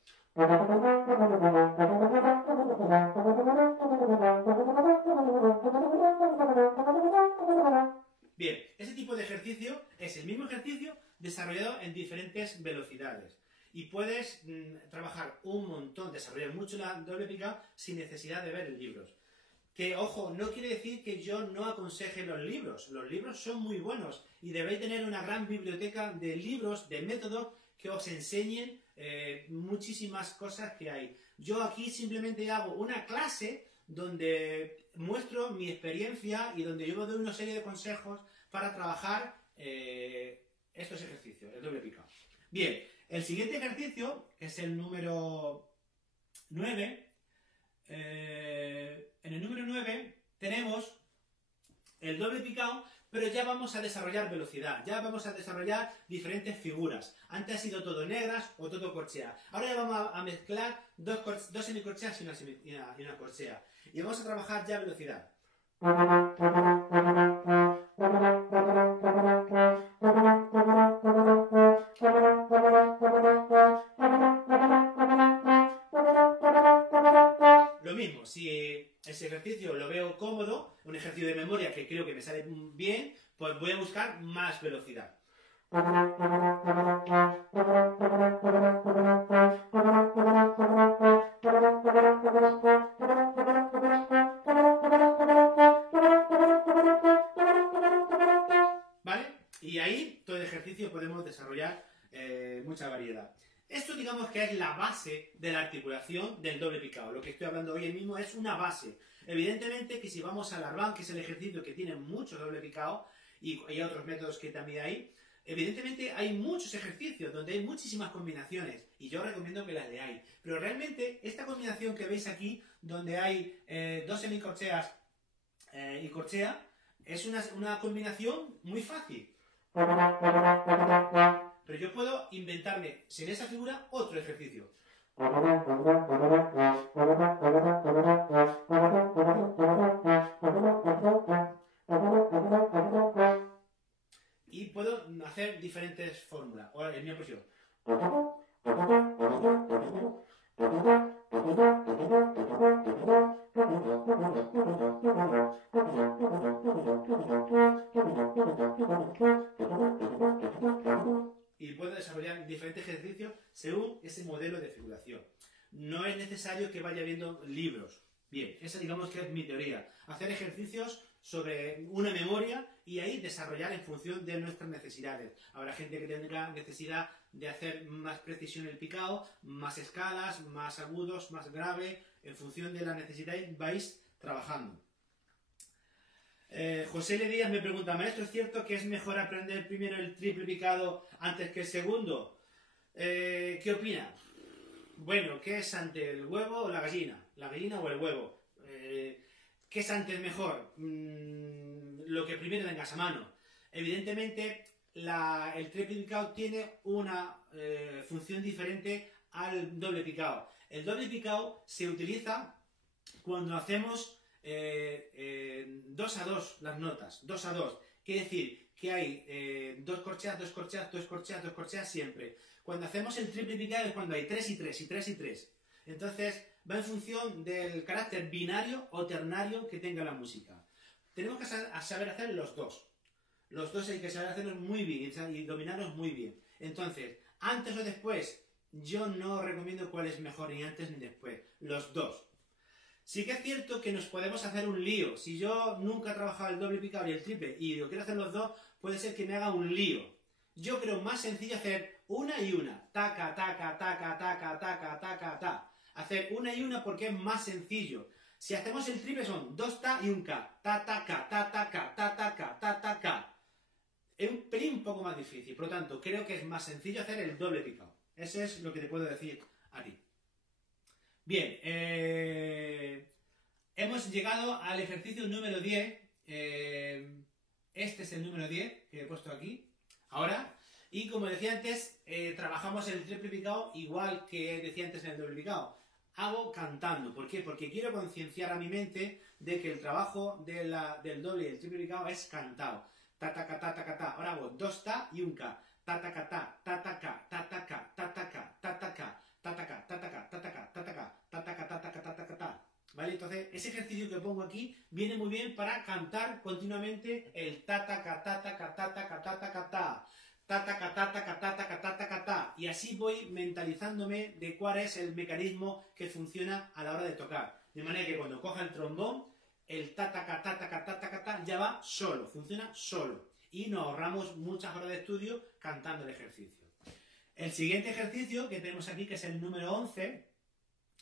Bien, ese tipo de ejercicio es el mismo ejercicio desarrollado en diferentes velocidades. Y puedes trabajar un montón, desarrollar mucho la doble picado sin necesidad de ver libros. Que, ojo, no quiere decir que yo no aconseje los libros. Los libros son muy buenos y debéis tener una gran biblioteca de libros, de métodos que os enseñen muchísimas cosas que hay. Yo aquí simplemente hago una clase donde muestro mi experiencia y donde yo doy una serie de consejos para trabajar estos ejercicios, el doble picado. Bien, el siguiente ejercicio, que es el número 9, en el número 9 tenemos el doble picado, pero ya vamos a desarrollar velocidad, ya vamos a desarrollar diferentes figuras. Antes ha sido todo negras o todo corchea. Ahora ya vamos a mezclar dos semicorcheas y una corchea. Y vamos a trabajar ya velocidad. Lo mismo, si ese ejercicio lo veo cómodo, un ejercicio de memoria que creo que me sale bien, pues voy a buscar más velocidad. ¿Vale? Y ahí todo el ejercicio podemos desarrollar mucha variedad. Esto digamos que es la base de la articulación del doble picado. Lo que estoy hablando hoy mismo es una base. Evidentemente que si vamos al Arbán, que es el ejercicio que tiene mucho doble picado, y hay otros métodos que también hay, evidentemente hay muchos ejercicios donde hay muchísimas combinaciones, y yo recomiendo que las leáis. Pero realmente esta combinación que veis aquí, donde hay dos semicorcheas y corchea, es una combinación muy fácil. Pero yo puedo inventarme, sin esa figura, otro ejercicio. Y puedo hacer diferentes fórmulas. Ahora, el mío posible. Y puedo desarrollar diferentes ejercicios según ese modelo de figuración. No es necesario que vaya viendo libros. Bien, esa digamos que es mi teoría. Hacer ejercicios sobre una memoria y ahí desarrollar en función de nuestras necesidades. Habrá gente que tendrá necesidad de hacer más precisión el picado, más escalas, más agudos, más grave. En función de la necesidad vais trabajando. José L. Díaz me pregunta, maestro, ¿es cierto que es mejor aprender primero el triple picado antes que el segundo? ¿Qué opina? Bueno, ¿qué es antes, el huevo o la gallina? ¿La gallina o el huevo? ¿Qué es antes mejor? Lo que primero tengas a mano. Evidentemente, el triple picado tiene una función diferente al doble picado. El doble picado se utiliza cuando hacemos 2 a 2 las notas, 2 a 2. Quiere decir que hay 2 corcheas, 2 corcheas, 2 corcheas, 2 corcheas siempre. Cuando hacemos el triple picado es cuando hay 3 y 3 y 3 y 3. Entonces va en función del carácter binario o ternario que tenga la música. Tenemos que saber hacer los dos. Los dos hay que saber hacerlos muy bien y dominarlos muy bien. Entonces, antes o después, yo no recomiendo cuál es mejor ni antes ni después. Los dos. Sí que es cierto que nos podemos hacer un lío. Si yo nunca he trabajado el doble picado y el triple y lo quiero hacer los dos, puede ser que me haga un lío. Yo creo más sencillo hacer una y una. Taca, taca, taca, taca, taca, taca, ta. Hacer una y una porque es más sencillo. Si hacemos el triple son 2 ta y un ka. Ta, ta, ka, ta, ta, ka, ta, ta, ka, ta, ta, ka. Es un pelín un poco más difícil. Por lo tanto, creo que es más sencillo hacer el doble picado. Eso es lo que te puedo decir a ti. Bien, hemos llegado al ejercicio número 10. Este es el número 10 que he puesto aquí. Ahora, y como decía antes, trabajamos el triple picado igual que decía antes en el doble picado. Hago cantando. ¿Por qué? Porque quiero concienciar a mi mente de que el trabajo del doble y el triple picado es cantado. Ta ta ca ta ta ca ta. Ahora hago dos ta y un ka. Ta ta ca ta ta ca ta ta ca ta ta ca ta ta ca ta ta ca ta ta ca ta ta ca ta ta ca ta ta ca ta ta ca ta ta ca ta. ¿Vale? Entonces, ese ejercicio que pongo aquí viene muy bien para cantar continuamente el ta ta ca ta ta ca ta ta ca ta ta ca ta. Ta ta ca ta ta ca ta ta ca ta ta ca ta. Y así voy mentalizándome de cuál es el mecanismo que funciona a la hora de tocar. De manera que cuando coja el trombón, el ta ta ca ta ta ca ta ta ca ta ya va solo, funciona solo. Y nos ahorramos muchas horas de estudio cantando el ejercicio. El siguiente ejercicio que tenemos aquí, que es el número 11,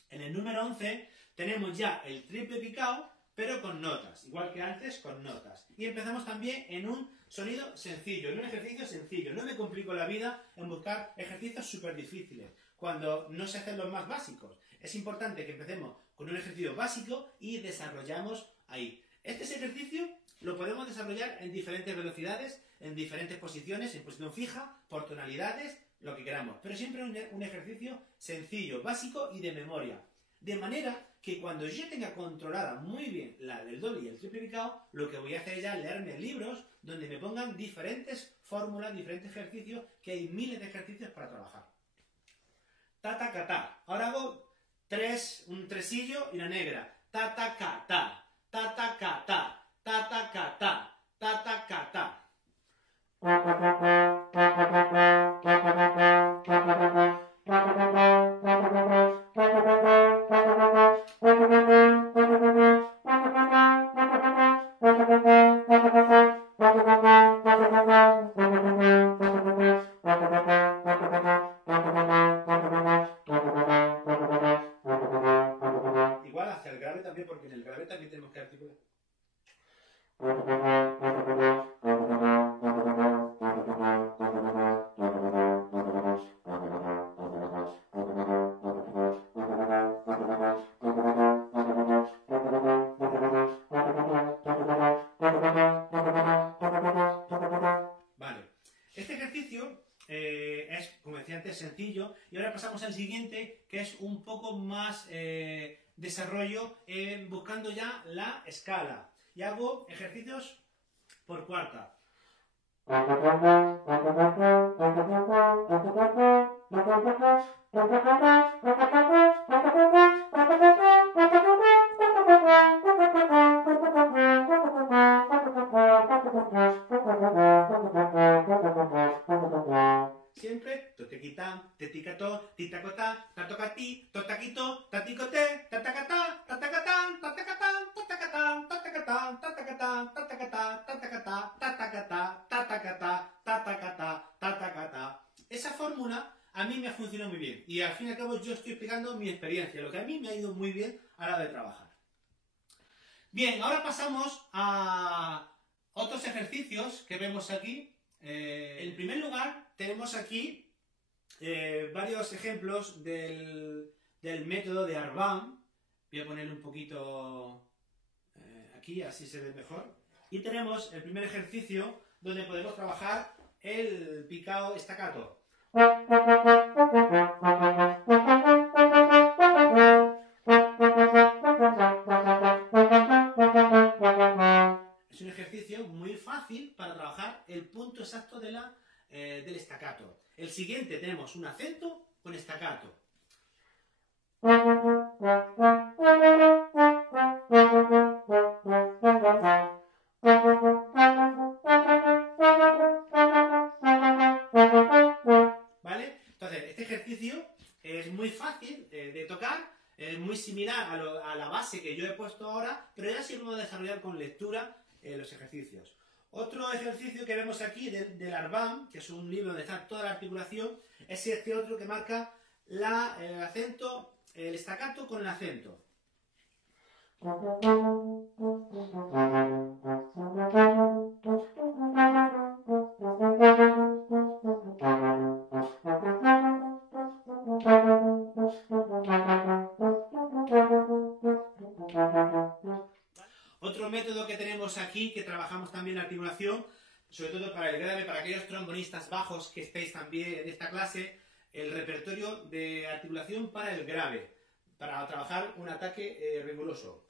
en el número 11 tenemos ya el triple picado, pero con notas, igual que antes, con notas. Y empezamos también en un sonido sencillo, en un ejercicio sencillo. No me complico la vida en buscar ejercicios súper difíciles, cuando no se hacen los más básicos. Es importante que empecemos con un ejercicio básico y desarrollamos ahí. Este ejercicio lo podemos desarrollar en diferentes velocidades, en diferentes posiciones, en posición fija, por tonalidades, lo que queramos. Pero siempre un ejercicio sencillo, básico y de memoria. De manera que cuando yo tenga controlada muy bien la del doble y el triple picado, lo que voy a hacer es ya leerme libros donde me pongan diferentes fórmulas, diferentes ejercicios, que hay miles de ejercicios para trabajar. Ta ta ca ta. Ahora hago un tresillo y la negra. Ta ta ca ta. Ta ta ca ta. Ta ta ca ta. Ta ta ca ta. Igual hacia el grave también, porque en el grave también tenemos que articular. Vale, este ejercicio es, como decía antes, sencillo, y ahora pasamos al siguiente, que es un poco más desarrollo buscando ya la escala. Y hago ejercicios por cuarta. Siempre totequitán, teticató, titacotá, tatocatí, totaquito, taticoté, tatacatá, tatacatán, tatacatán, tatacatán, tatacatán, tatacatán, tatacatá, tatacatá, tatacatá, tatacatá, tatacatá, tatacatá. Esa fórmula a mí me ha funcionado muy bien y al fin y al cabo yo estoy explicando mi experiencia, lo que a mí me ha ido muy bien a la hora de trabajar. Bien, ahora pasamos a otros ejercicios que vemos aquí. En primer lugar, tenemos aquí varios ejemplos del método de Arban. Voy a poner un poquito aquí, así se ve mejor. Y tenemos el primer ejercicio donde podemos trabajar el picado staccato. Es un ejercicio muy fácil para trabajar el punto exacto del staccato. El siguiente tenemos un acento con staccato. ¿Vale? Entonces, este ejercicio es muy fácil de tocar, es muy similar a la base que yo he puesto ahora, pero ya sí vamos a desarrollar con lectura los ejercicios. Otro ejercicio que vemos aquí del Arban, que es un libro donde está toda la articulación, es este otro que marca el acento, el staccato con el acento. Otro método que tenemos aquí, que trabajamos también la articulación, sobre todo para el grave, para aquellos trombonistas bajos que estéis también en esta clase, el repertorio de articulación para el grave, para trabajar un ataque riguroso.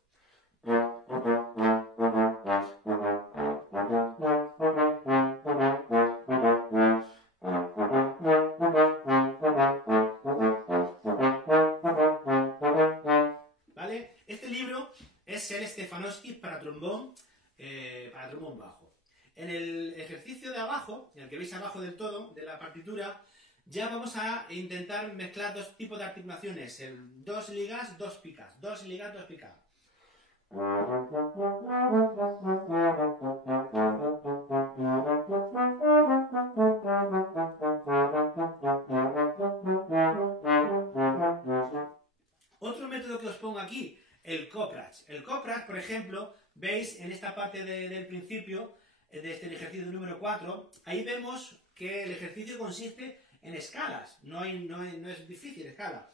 para trombón bajo. En el ejercicio de abajo, en el que veis abajo del todo, de la partitura, ya vamos a intentar mezclar dos tipos de articulaciones, el 2 ligas, 2 picas, 2 ligas, 2 picas. Otro método que os pongo aquí, el copratch. El copratch, por ejemplo, veis en esta parte del principio, de este ejercicio número 4, ahí vemos que el ejercicio consiste en escalas, no es difícil escala.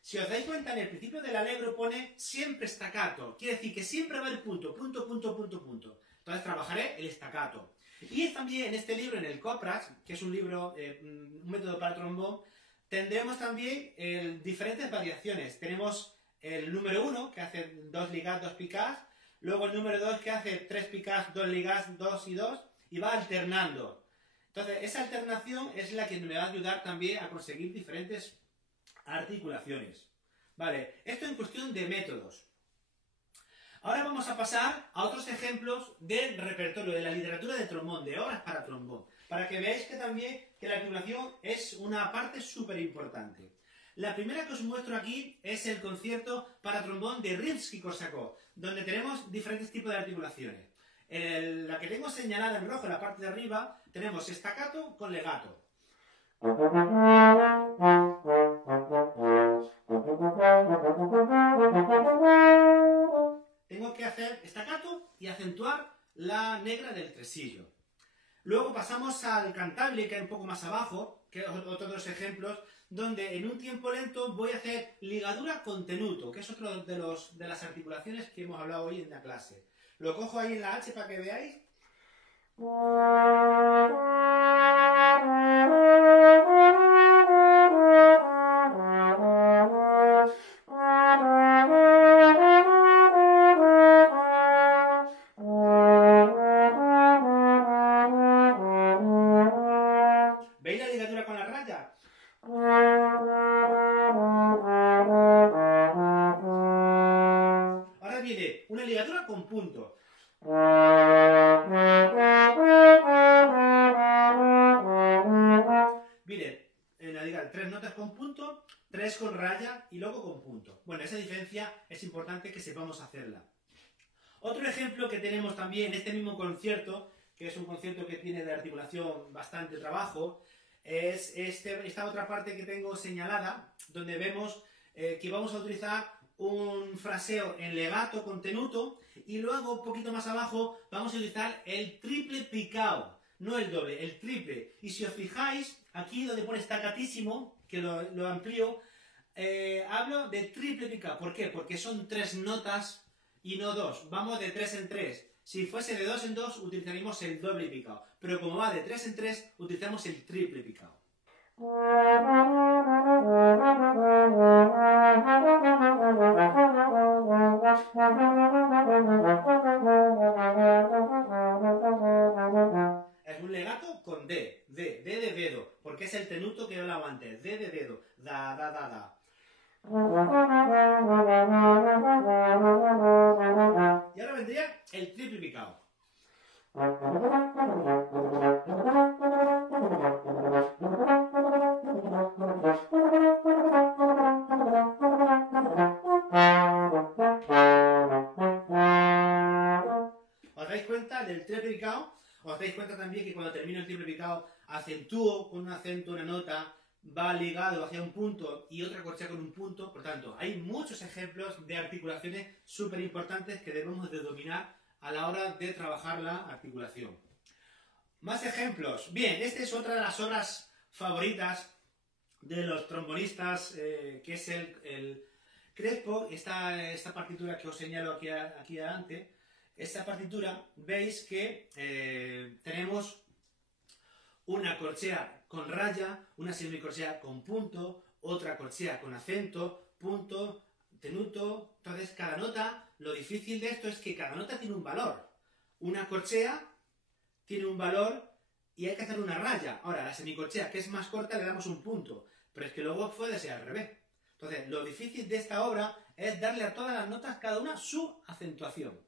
Si os dais cuenta, en el principio del allegro pone siempre staccato, quiere decir que siempre va a haber punto, punto, punto, punto, punto. Entonces trabajaré el staccato. Y es también en este libro, en el copratch, que es un libro, un método para trombón, tendremos también diferentes variaciones. Tenemos el número 1, que hace 2 ligas, 2 picas, luego el número 2, que hace 3 picas, 2 ligas, 2 y 2, y va alternando. Entonces, esa alternación es la que me va a ayudar también a conseguir diferentes articulaciones. Vale, esto en cuestión de métodos. Ahora vamos a pasar a otros ejemplos del repertorio, de la literatura de trombón, de obras para trombón, para que veáis que también que la articulación es una parte súper importante. La primera que os muestro aquí es el concierto para trombón de Rimsky-Korsakov, donde tenemos diferentes tipos de articulaciones. La que tengo señalada en rojo en la parte de arriba, tenemos staccato con legato. Tengo que hacer staccato y acentuar la negra del tresillo. Luego pasamos al cantable, que hay un poco más abajo, que otros dos ejemplos, donde en un tiempo lento voy a hacer ligadura con tenuto, que es otro de las articulaciones que hemos hablado hoy en la clase. Lo cojo ahí en la H para que veáis. ¿Veis la ligadura con la raya? Ahora viene una ligadura con punto. Mire, en la liga 3 notas con punto, 3 con raya y luego con punto. Bueno, esa diferencia es importante que sepamos hacerla. Otro ejemplo que tenemos también en este mismo concierto, que es un concierto que tiene de articulación bastante trabajo, es esta otra parte que tengo señalada, donde vemos que vamos a utilizar un fraseo en legato con tenuto y luego un poquito más abajo vamos a utilizar el triple picao, no el doble, el triple. Y si os fijáis, aquí donde pone staccatísimo, que lo amplío, hablo de triple picao. ¿Por qué? Porque son 3 notas y no 2, vamos de 3 en 3. Si fuese de 2 en 2, utilizaríamos el doble picao. Pero como va de 3 en 3, utilizamos el triple picao. Es un legato con D de dedo, porque es el tenuto que yo hablaba antes. D de dedo, da, da, da, da. Y ahora vendría el triple picao. ¿Os dais cuenta del triple picao? ¿Os dais cuenta también que cuando termino el triple picao acentúo con un acento una nota, va ligado hacia un punto y otra corchea con un punto? Por tanto, hay muchos ejemplos de articulaciones súper importantes que debemos de dominar a la hora de trabajar la articulación. Más ejemplos. Bien, esta es otra de las obras favoritas de los trombonistas, que es el Crespo. Esta partitura que os señalo aquí adelante, esta partitura, veis que tenemos una corchea con raya, una semicorchea con punto, otra corchea con acento, punto, tenuto. Entonces, cada nota, lo difícil de esto es que cada nota tiene un valor. Una corchea tiene un valor y hay que hacer una raya. Ahora, la semicorchea, que es más corta, le damos un punto, pero es que luego puede ser al revés. Entonces, lo difícil de esta obra es darle a todas las notas, cada una, su acentuación.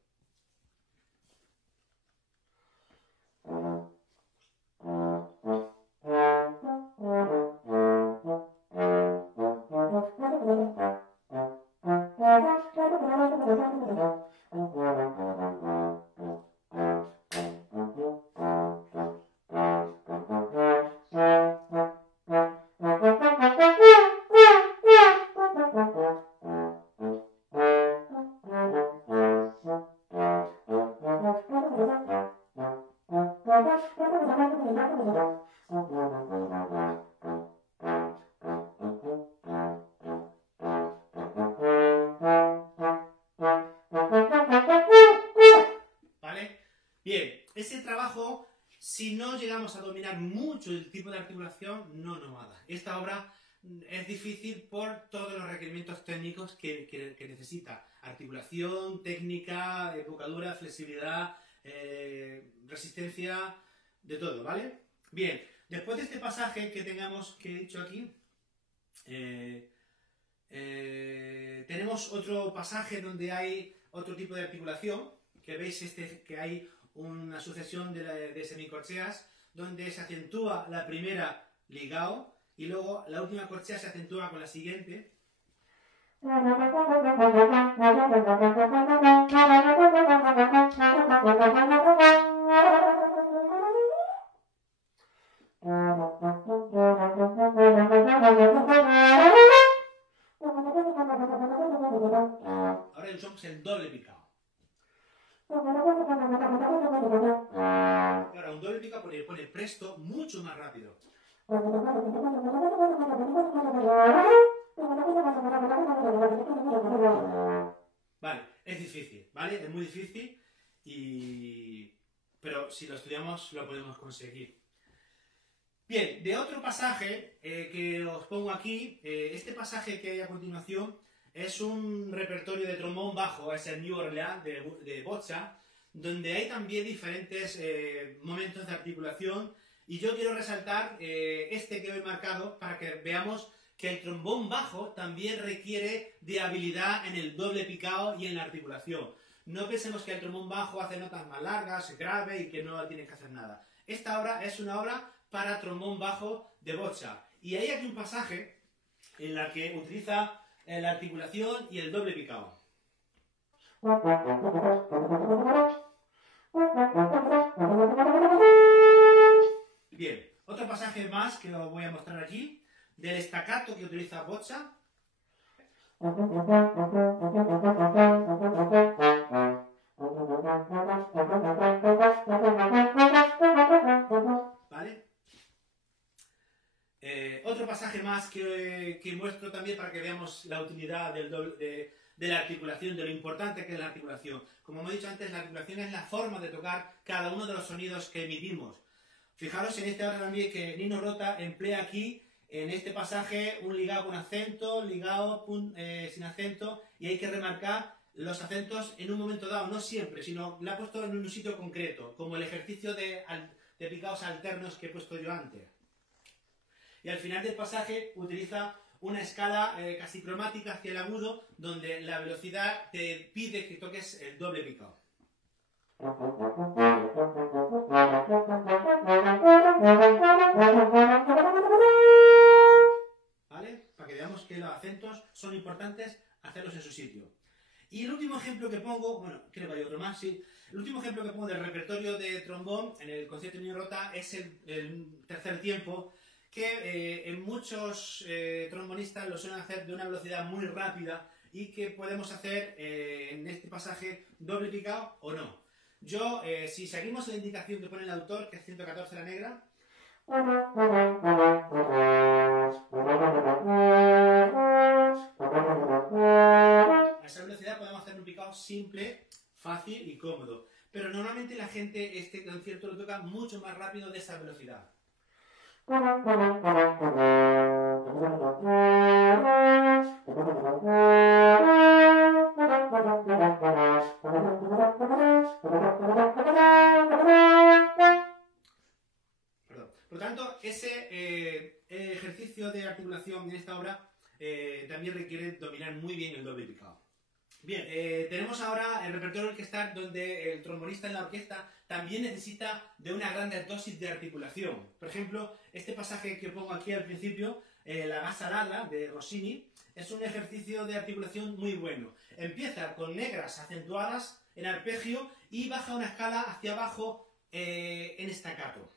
¿Vale? Bien, ese trabajo, si no llegamos a dominar mucho el tipo de articulación, no nos va a dar. Esta obra es difícil por todos los requerimientos técnicos que necesita. Articulación, técnica, embocadura, flexibilidad, resistencia, de todo, ¿vale? Bien, después de este pasaje que he dicho aquí, tenemos otro pasaje donde hay otro tipo de articulación, que veis que hay una sucesión de semicorcheas donde se acentúa la primera ligado y luego la última corchea se acentúa con la siguiente. Ahora usamos el doble picado. Ahora un doble picado pone presto mucho más rápido. Vale, es difícil, ¿vale? Es muy difícil, pero si lo estudiamos lo podemos conseguir. Bien, de otro pasaje que os pongo aquí, este pasaje que hay a continuación es un repertorio de trombón bajo, es el New Orleans de Boccia, donde hay también diferentes momentos de articulación, y yo quiero resaltar este que he marcado para que veamos que el trombón bajo también requiere de habilidad en el doble picado y en la articulación. No pensemos que el trombón bajo hace notas más largas, grave y que no tiene que hacer nada. Esta obra es una obra para trombón bajo de Boccia. Y hay aquí un pasaje en la que utiliza la articulación y el doble picado. Bien, otro pasaje más que os voy a mostrar aquí, del staccato que utiliza Boccia. ¿Vale? Otro pasaje más que muestro también para que veamos la utilidad de la articulación, de lo importante que es la articulación. Como hemos dicho antes, la articulación es la forma de tocar cada uno de los sonidos que emitimos. Fijaros en esta obra también que Nino Rota emplea aquí, en este pasaje, un ligado con acento, ligado sin acento, y hay que remarcar los acentos en un momento dado, no siempre, sino lo ha puesto en un sitio concreto, como el ejercicio de picados alternos que he puesto yo antes. Y al final del pasaje utiliza una escala casi cromática hacia el agudo, donde la velocidad te pide que toques el doble picado. ¿Vale? Para que veamos que los acentos son importantes, hacerlos en su sitio. Y el último ejemplo que pongo, bueno, creo que hay otro más, sí. El último ejemplo que pongo del repertorio de trombón en el concierto de Nino Rota es el tercer tiempo, que en muchos trombonistas lo suelen hacer de una velocidad muy rápida y que podemos hacer en este pasaje doble picado o no. Yo, si seguimos la indicación que pone el autor, que es 114 la negra, a esa velocidad podemos hacer un picado simple, fácil y cómodo. Pero normalmente la gente este concierto lo toca mucho más rápido de esa velocidad. Por lo tanto, ese ejercicio de articulación en esta obra también requiere dominar muy bien el doble picado. Bien, tenemos ahora el repertorio orquestal donde el trombonista en la orquesta también necesita de una gran dosis de articulación. Por ejemplo, este pasaje que pongo aquí al principio, la Gasa Larga de Rossini, es un ejercicio de articulación muy bueno. Empieza con negras acentuadas en arpegio y baja una escala hacia abajo en staccato.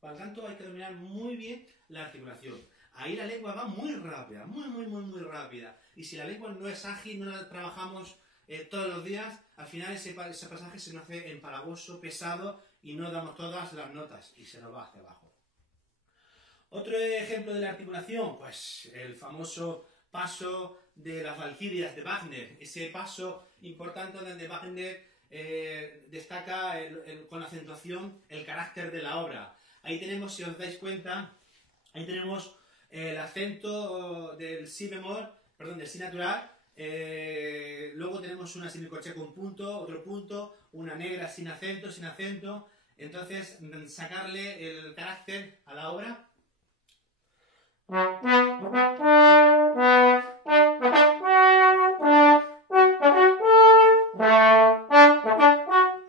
Por lo tanto, hay que dominar muy bien la articulación. Ahí la lengua va muy rápida, muy rápida. Y si la lengua no es ágil, no la trabajamos todos los días, al final ese pasaje se nos hace empalagoso, pesado y no damos todas las notas y se nos va hacia abajo. Otro ejemplo de la articulación, pues el famoso paso de las Valquirias de Wagner, ese paso importante donde Wagner destaca con acentuación el carácter de la obra. Ahí tenemos, si os dais cuenta, ahí tenemos el acento del si bemol, perdón, del si natural, luego tenemos una semicorchea con punto, otro punto, una negra sin acento, entonces sacarle el carácter a la obra.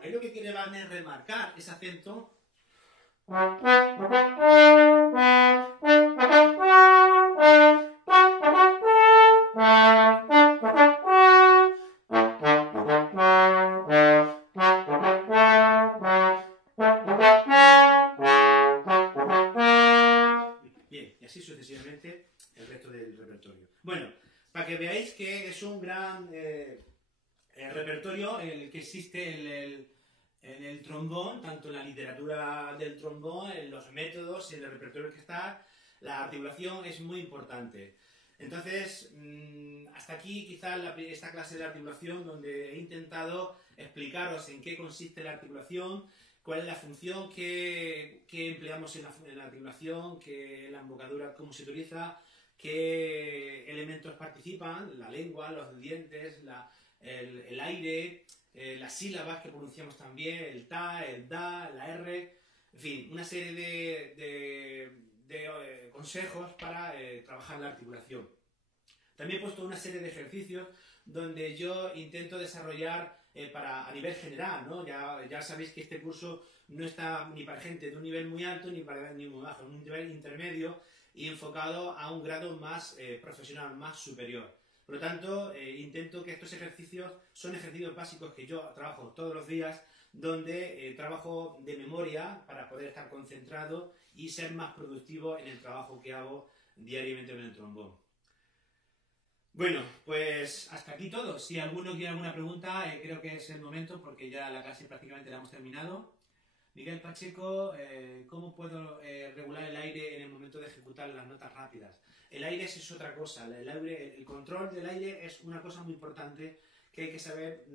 Ahí lo que quiere Wagner es remarcar ese acento. Bien, y así sucesivamente el resto del repertorio. Bueno, para que veáis que es un gran repertorio el que existe en el trombón, tanto en la literatura del trombón, en los métodos, en el repertorio orquestal, la articulación es muy importante. Entonces, hasta aquí quizás esta clase de articulación donde he intentado explicaros en qué consiste la articulación, cuál es la función que empleamos en la articulación, la embocadura, cómo se utiliza, qué elementos participan, la lengua, los dientes, el aire, las sílabas que pronunciamos también, el ta, el da, la r, en fin, una serie de consejos para trabajar la articulación. También he puesto una serie de ejercicios donde yo intento desarrollar a nivel general, ¿no? Ya sabéis que este curso no está ni para gente de un nivel muy alto ni para ni muy bajo, un nivel intermedio y enfocado a un grado más profesional, más superior. Por lo tanto, intento que estos ejercicios son ejercicios básicos que yo trabajo todos los días, donde trabajo de memoria para poder estar concentrado y ser más productivo en el trabajo que hago diariamente en el trombón. Bueno, pues hasta aquí todo. Si alguno quiere alguna pregunta, creo que es el momento porque ya la clase prácticamente la hemos terminado. Miguel Pacheco, ¿cómo puedo regular el aire en el momento de ejecutar las notas rápidas? El aire es otra cosa, el control del aire es una cosa muy importante que hay que saber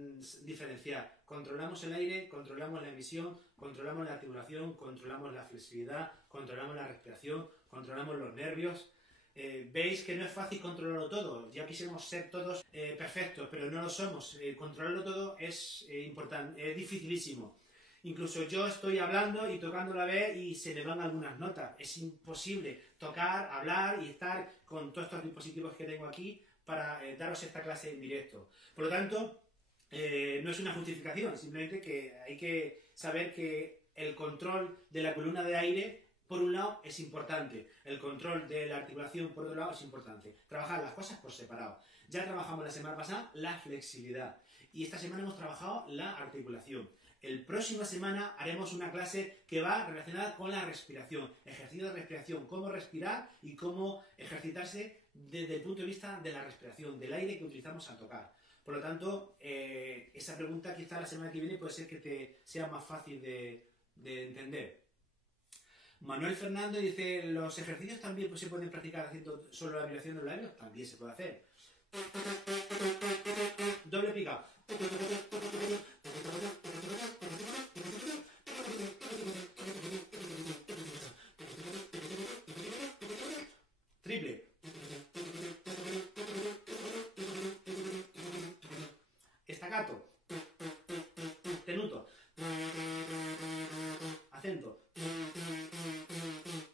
diferenciar. Controlamos el aire, controlamos la emisión, controlamos la articulación, controlamos la flexibilidad, controlamos la respiración, controlamos los nervios. Veis que no es fácil controlarlo todo, ya quisiéramos ser todos perfectos, pero no lo somos. Controlarlo todo es importante, es dificilísimo. Incluso yo estoy hablando y tocando a la vez y se me van algunas notas. Es imposible tocar, hablar y estar con todos estos dispositivos que tengo aquí para daros esta clase en directo. Por lo tanto, no es una justificación, simplemente que hay que saber que el control de la columna de aire, por un lado, es importante. El control de la articulación, por otro lado, es importante. Trabajar las cosas por separado. Ya trabajamos la semana pasada la flexibilidad y esta semana hemos trabajado la articulación. El próxima semana haremos una clase que va relacionada con la respiración, ejercicio de respiración, cómo respirar y cómo ejercitarse desde el punto de vista de la respiración, del aire que utilizamos al tocar. Por lo tanto, esa pregunta quizá la semana que viene puede ser que te sea más fácil de entender. Manuel Fernando dice, ¿los ejercicios también pues, se pueden practicar haciendo solo la vibración de los labios? También se puede hacer. Doble pica. Triple. Staccato. Tenuto. Acento.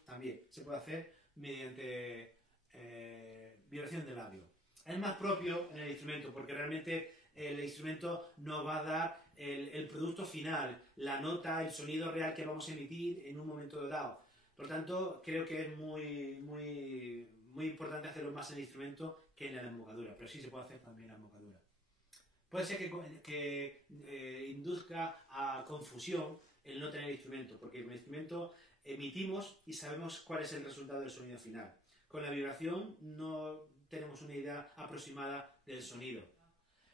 También se puede hacer mediante vibración de labio. Es más propio en el instrumento porque realmente el instrumento nos va a dar el producto final, la nota, el sonido real que vamos a emitir en un momento dado. Por lo tanto, creo que es muy importante hacerlo más en el instrumento que en la embocadura, pero sí se puede hacer también en la embocadura. Puede ser que induzca a confusión el no tener instrumento, porque con el instrumento emitimos y sabemos cuál es el resultado del sonido final. Con la vibración no tenemos una idea aproximada del sonido.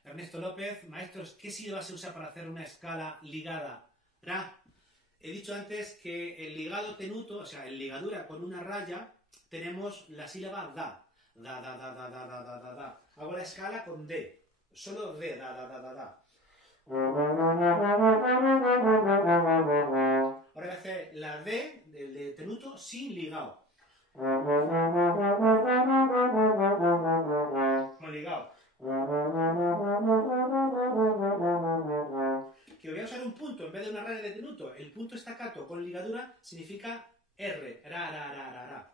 Ernesto López, maestros, ¿qué sílaba se usa para hacer una escala ligada? Ra. He dicho antes que el ligado tenuto, o sea, en ligadura con una raya, tenemos la sílaba da. Da, da, da, da, da, da, da, da, da. Hago la escala con D. Solo D, da, da, da, da, da. Ahora voy a hacer la D del de tenuto sin ligado. Con ligado. Que voy a usar un punto en vez de una raya de tenuto. El punto staccato con ligadura significa R. Ra, ra, ra, ra, ra.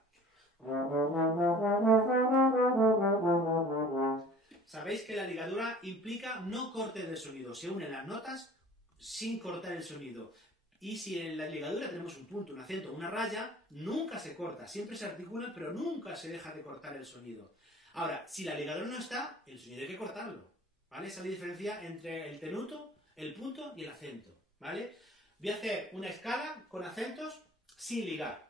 Sabéis que la ligadura implica no corte del sonido. Se unen las notas sin cortar el sonido. Y si en la ligadura tenemos un punto, un acento, una raya, nunca se corta. Siempre se articula, pero nunca se deja de cortar el sonido. Ahora, si la ligadura no está, el sonido hay que cortarlo. ¿Vale? Esa es la diferencia entre el tenuto, el punto y el acento. ¿Vale? Voy a hacer una escala con acentos sin ligar.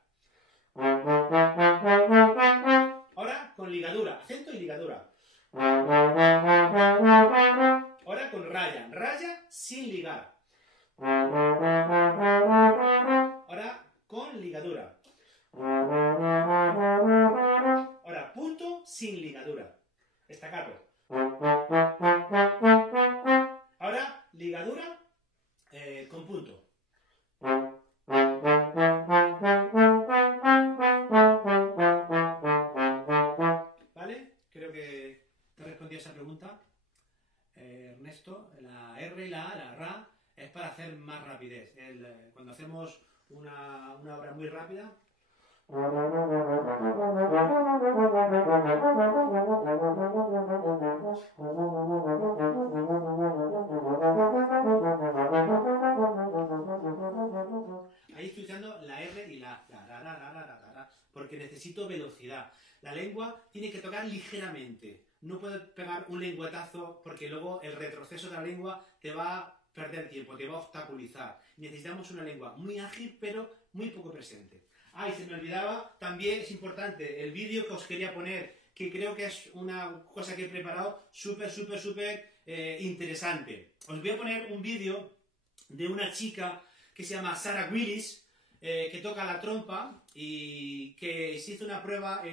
Ahora con ligadura, acento y ligadura. Ahora con raya, raya sin ligar. Ahora con ligadura. Ahora punto sin ligadura. Staccato. Ahora ligadura con punto. ¿Vale? Creo que te respondí a esa pregunta. Ernesto, la R y la A, la Ra, es para hacer más rapidez. Cuando hacemos una obra muy rápida, ahí estoy usando la R y la A, porque necesito velocidad. La lengua tiene que tocar ligeramente. No puedes pegar un lengüetazo porque luego el retroceso de la lengua te va a perder tiempo, te va a obstaculizar. Necesitamos una lengua muy ágil, pero muy poco presente. Y se me olvidaba, también es importante el vídeo que os quería poner, que creo que es una cosa que he preparado súper interesante. Os voy a poner un vídeo de una chica que se llama Sarah Willis, que toca la trompa y que se hizo una prueba se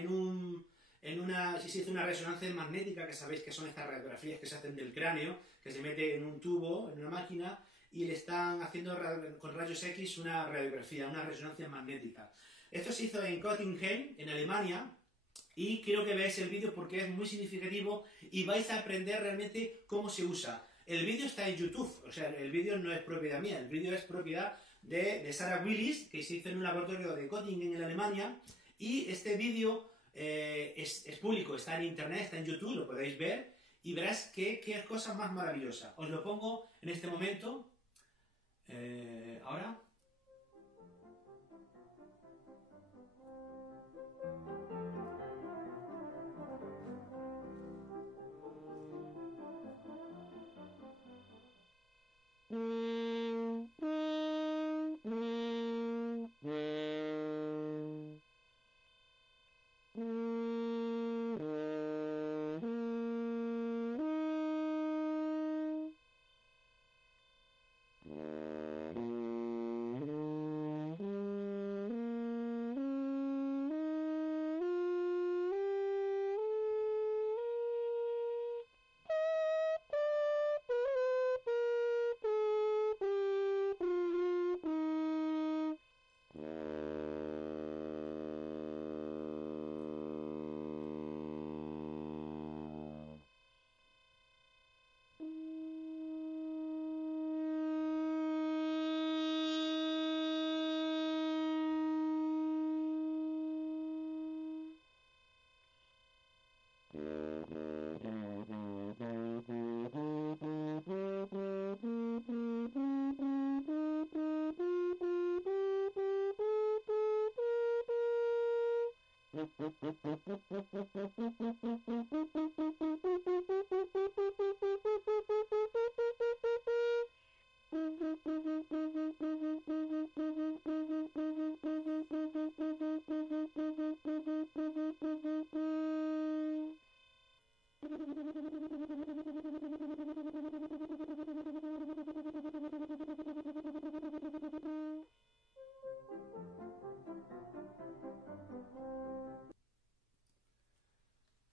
hizo una resonancia magnética, que sabéis que son estas radiografías que se hacen del cráneo, que se mete en un tubo, en una máquina, y le están haciendo con rayos X una radiografía, una resonancia magnética. Esto se hizo en Göttingen, en Alemania, y quiero que veáis el vídeo porque es muy significativo y vais a aprender realmente cómo se usa. El vídeo está en YouTube, o sea, el vídeo no es propiedad mía, el vídeo es propiedad de Sarah Willis, que se hizo en un laboratorio de Göttingen, en Alemania, y este vídeo es público, está en internet, está en YouTube, lo podéis ver, y verás qué cosa más maravillosa. Os lo pongo en este momento, ahora.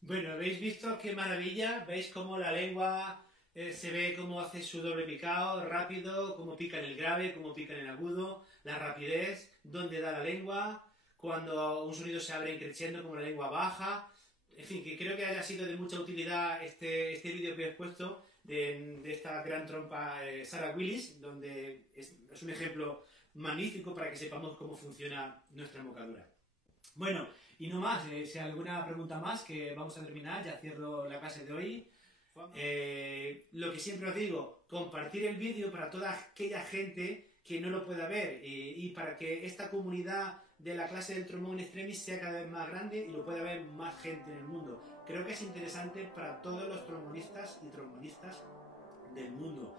Bueno, ¿habéis visto qué maravilla? ¿Veis cómo la lengua se ve cómo hace su doble picado, rápido, cómo pica en el grave, cómo pica en el agudo, la rapidez, dónde da la lengua, cuando un sonido se abre creciendo como la lengua baja? En fin, que creo que haya sido de mucha utilidad este vídeo que os he puesto de esta gran trompa Sarah Willis, donde es un ejemplo magnífico para que sepamos cómo funciona nuestra embocadura. Bueno, y no más, si hay alguna pregunta más, que vamos a terminar, ya cierro la clase de hoy. Lo que siempre os digo, compartir el vídeo para toda aquella gente que no lo pueda ver y para que esta comunidad de la clase del trombón in extremis sea cada vez más grande y lo pueda ver más gente en el mundo. Creo que es interesante para todos los trombonistas y trombonistas del mundo.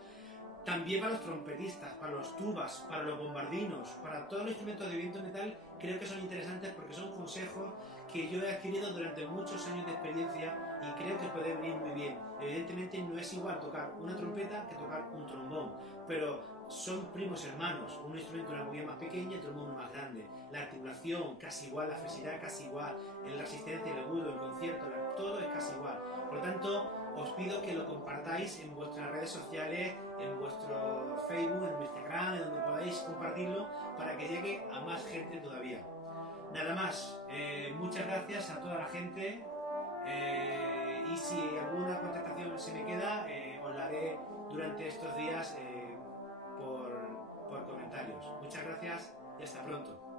También para los trompetistas, para los tubas, para los bombardinos, para todos los instrumentos de viento metal, creo que son interesantes porque son consejos que yo he adquirido durante muchos años de experiencia y creo que puede venir muy bien. Evidentemente no es igual tocar una trompeta que tocar un trombón, pero son primos hermanos, un instrumento una boquilla más pequeña y el trombón más grande. La articulación casi igual, la flexibilidad casi igual, la resistencia, el agudo, el concierto, todo es casi igual. Por lo tanto, os pido que lo compartáis en vuestras redes sociales, en vuestro Facebook, en Instagram, en donde podáis compartirlo para que llegue a más gente todavía. Nada más, muchas gracias a toda la gente y si alguna contactación se me queda, os la haré durante estos días por comentarios. Muchas gracias y hasta pronto.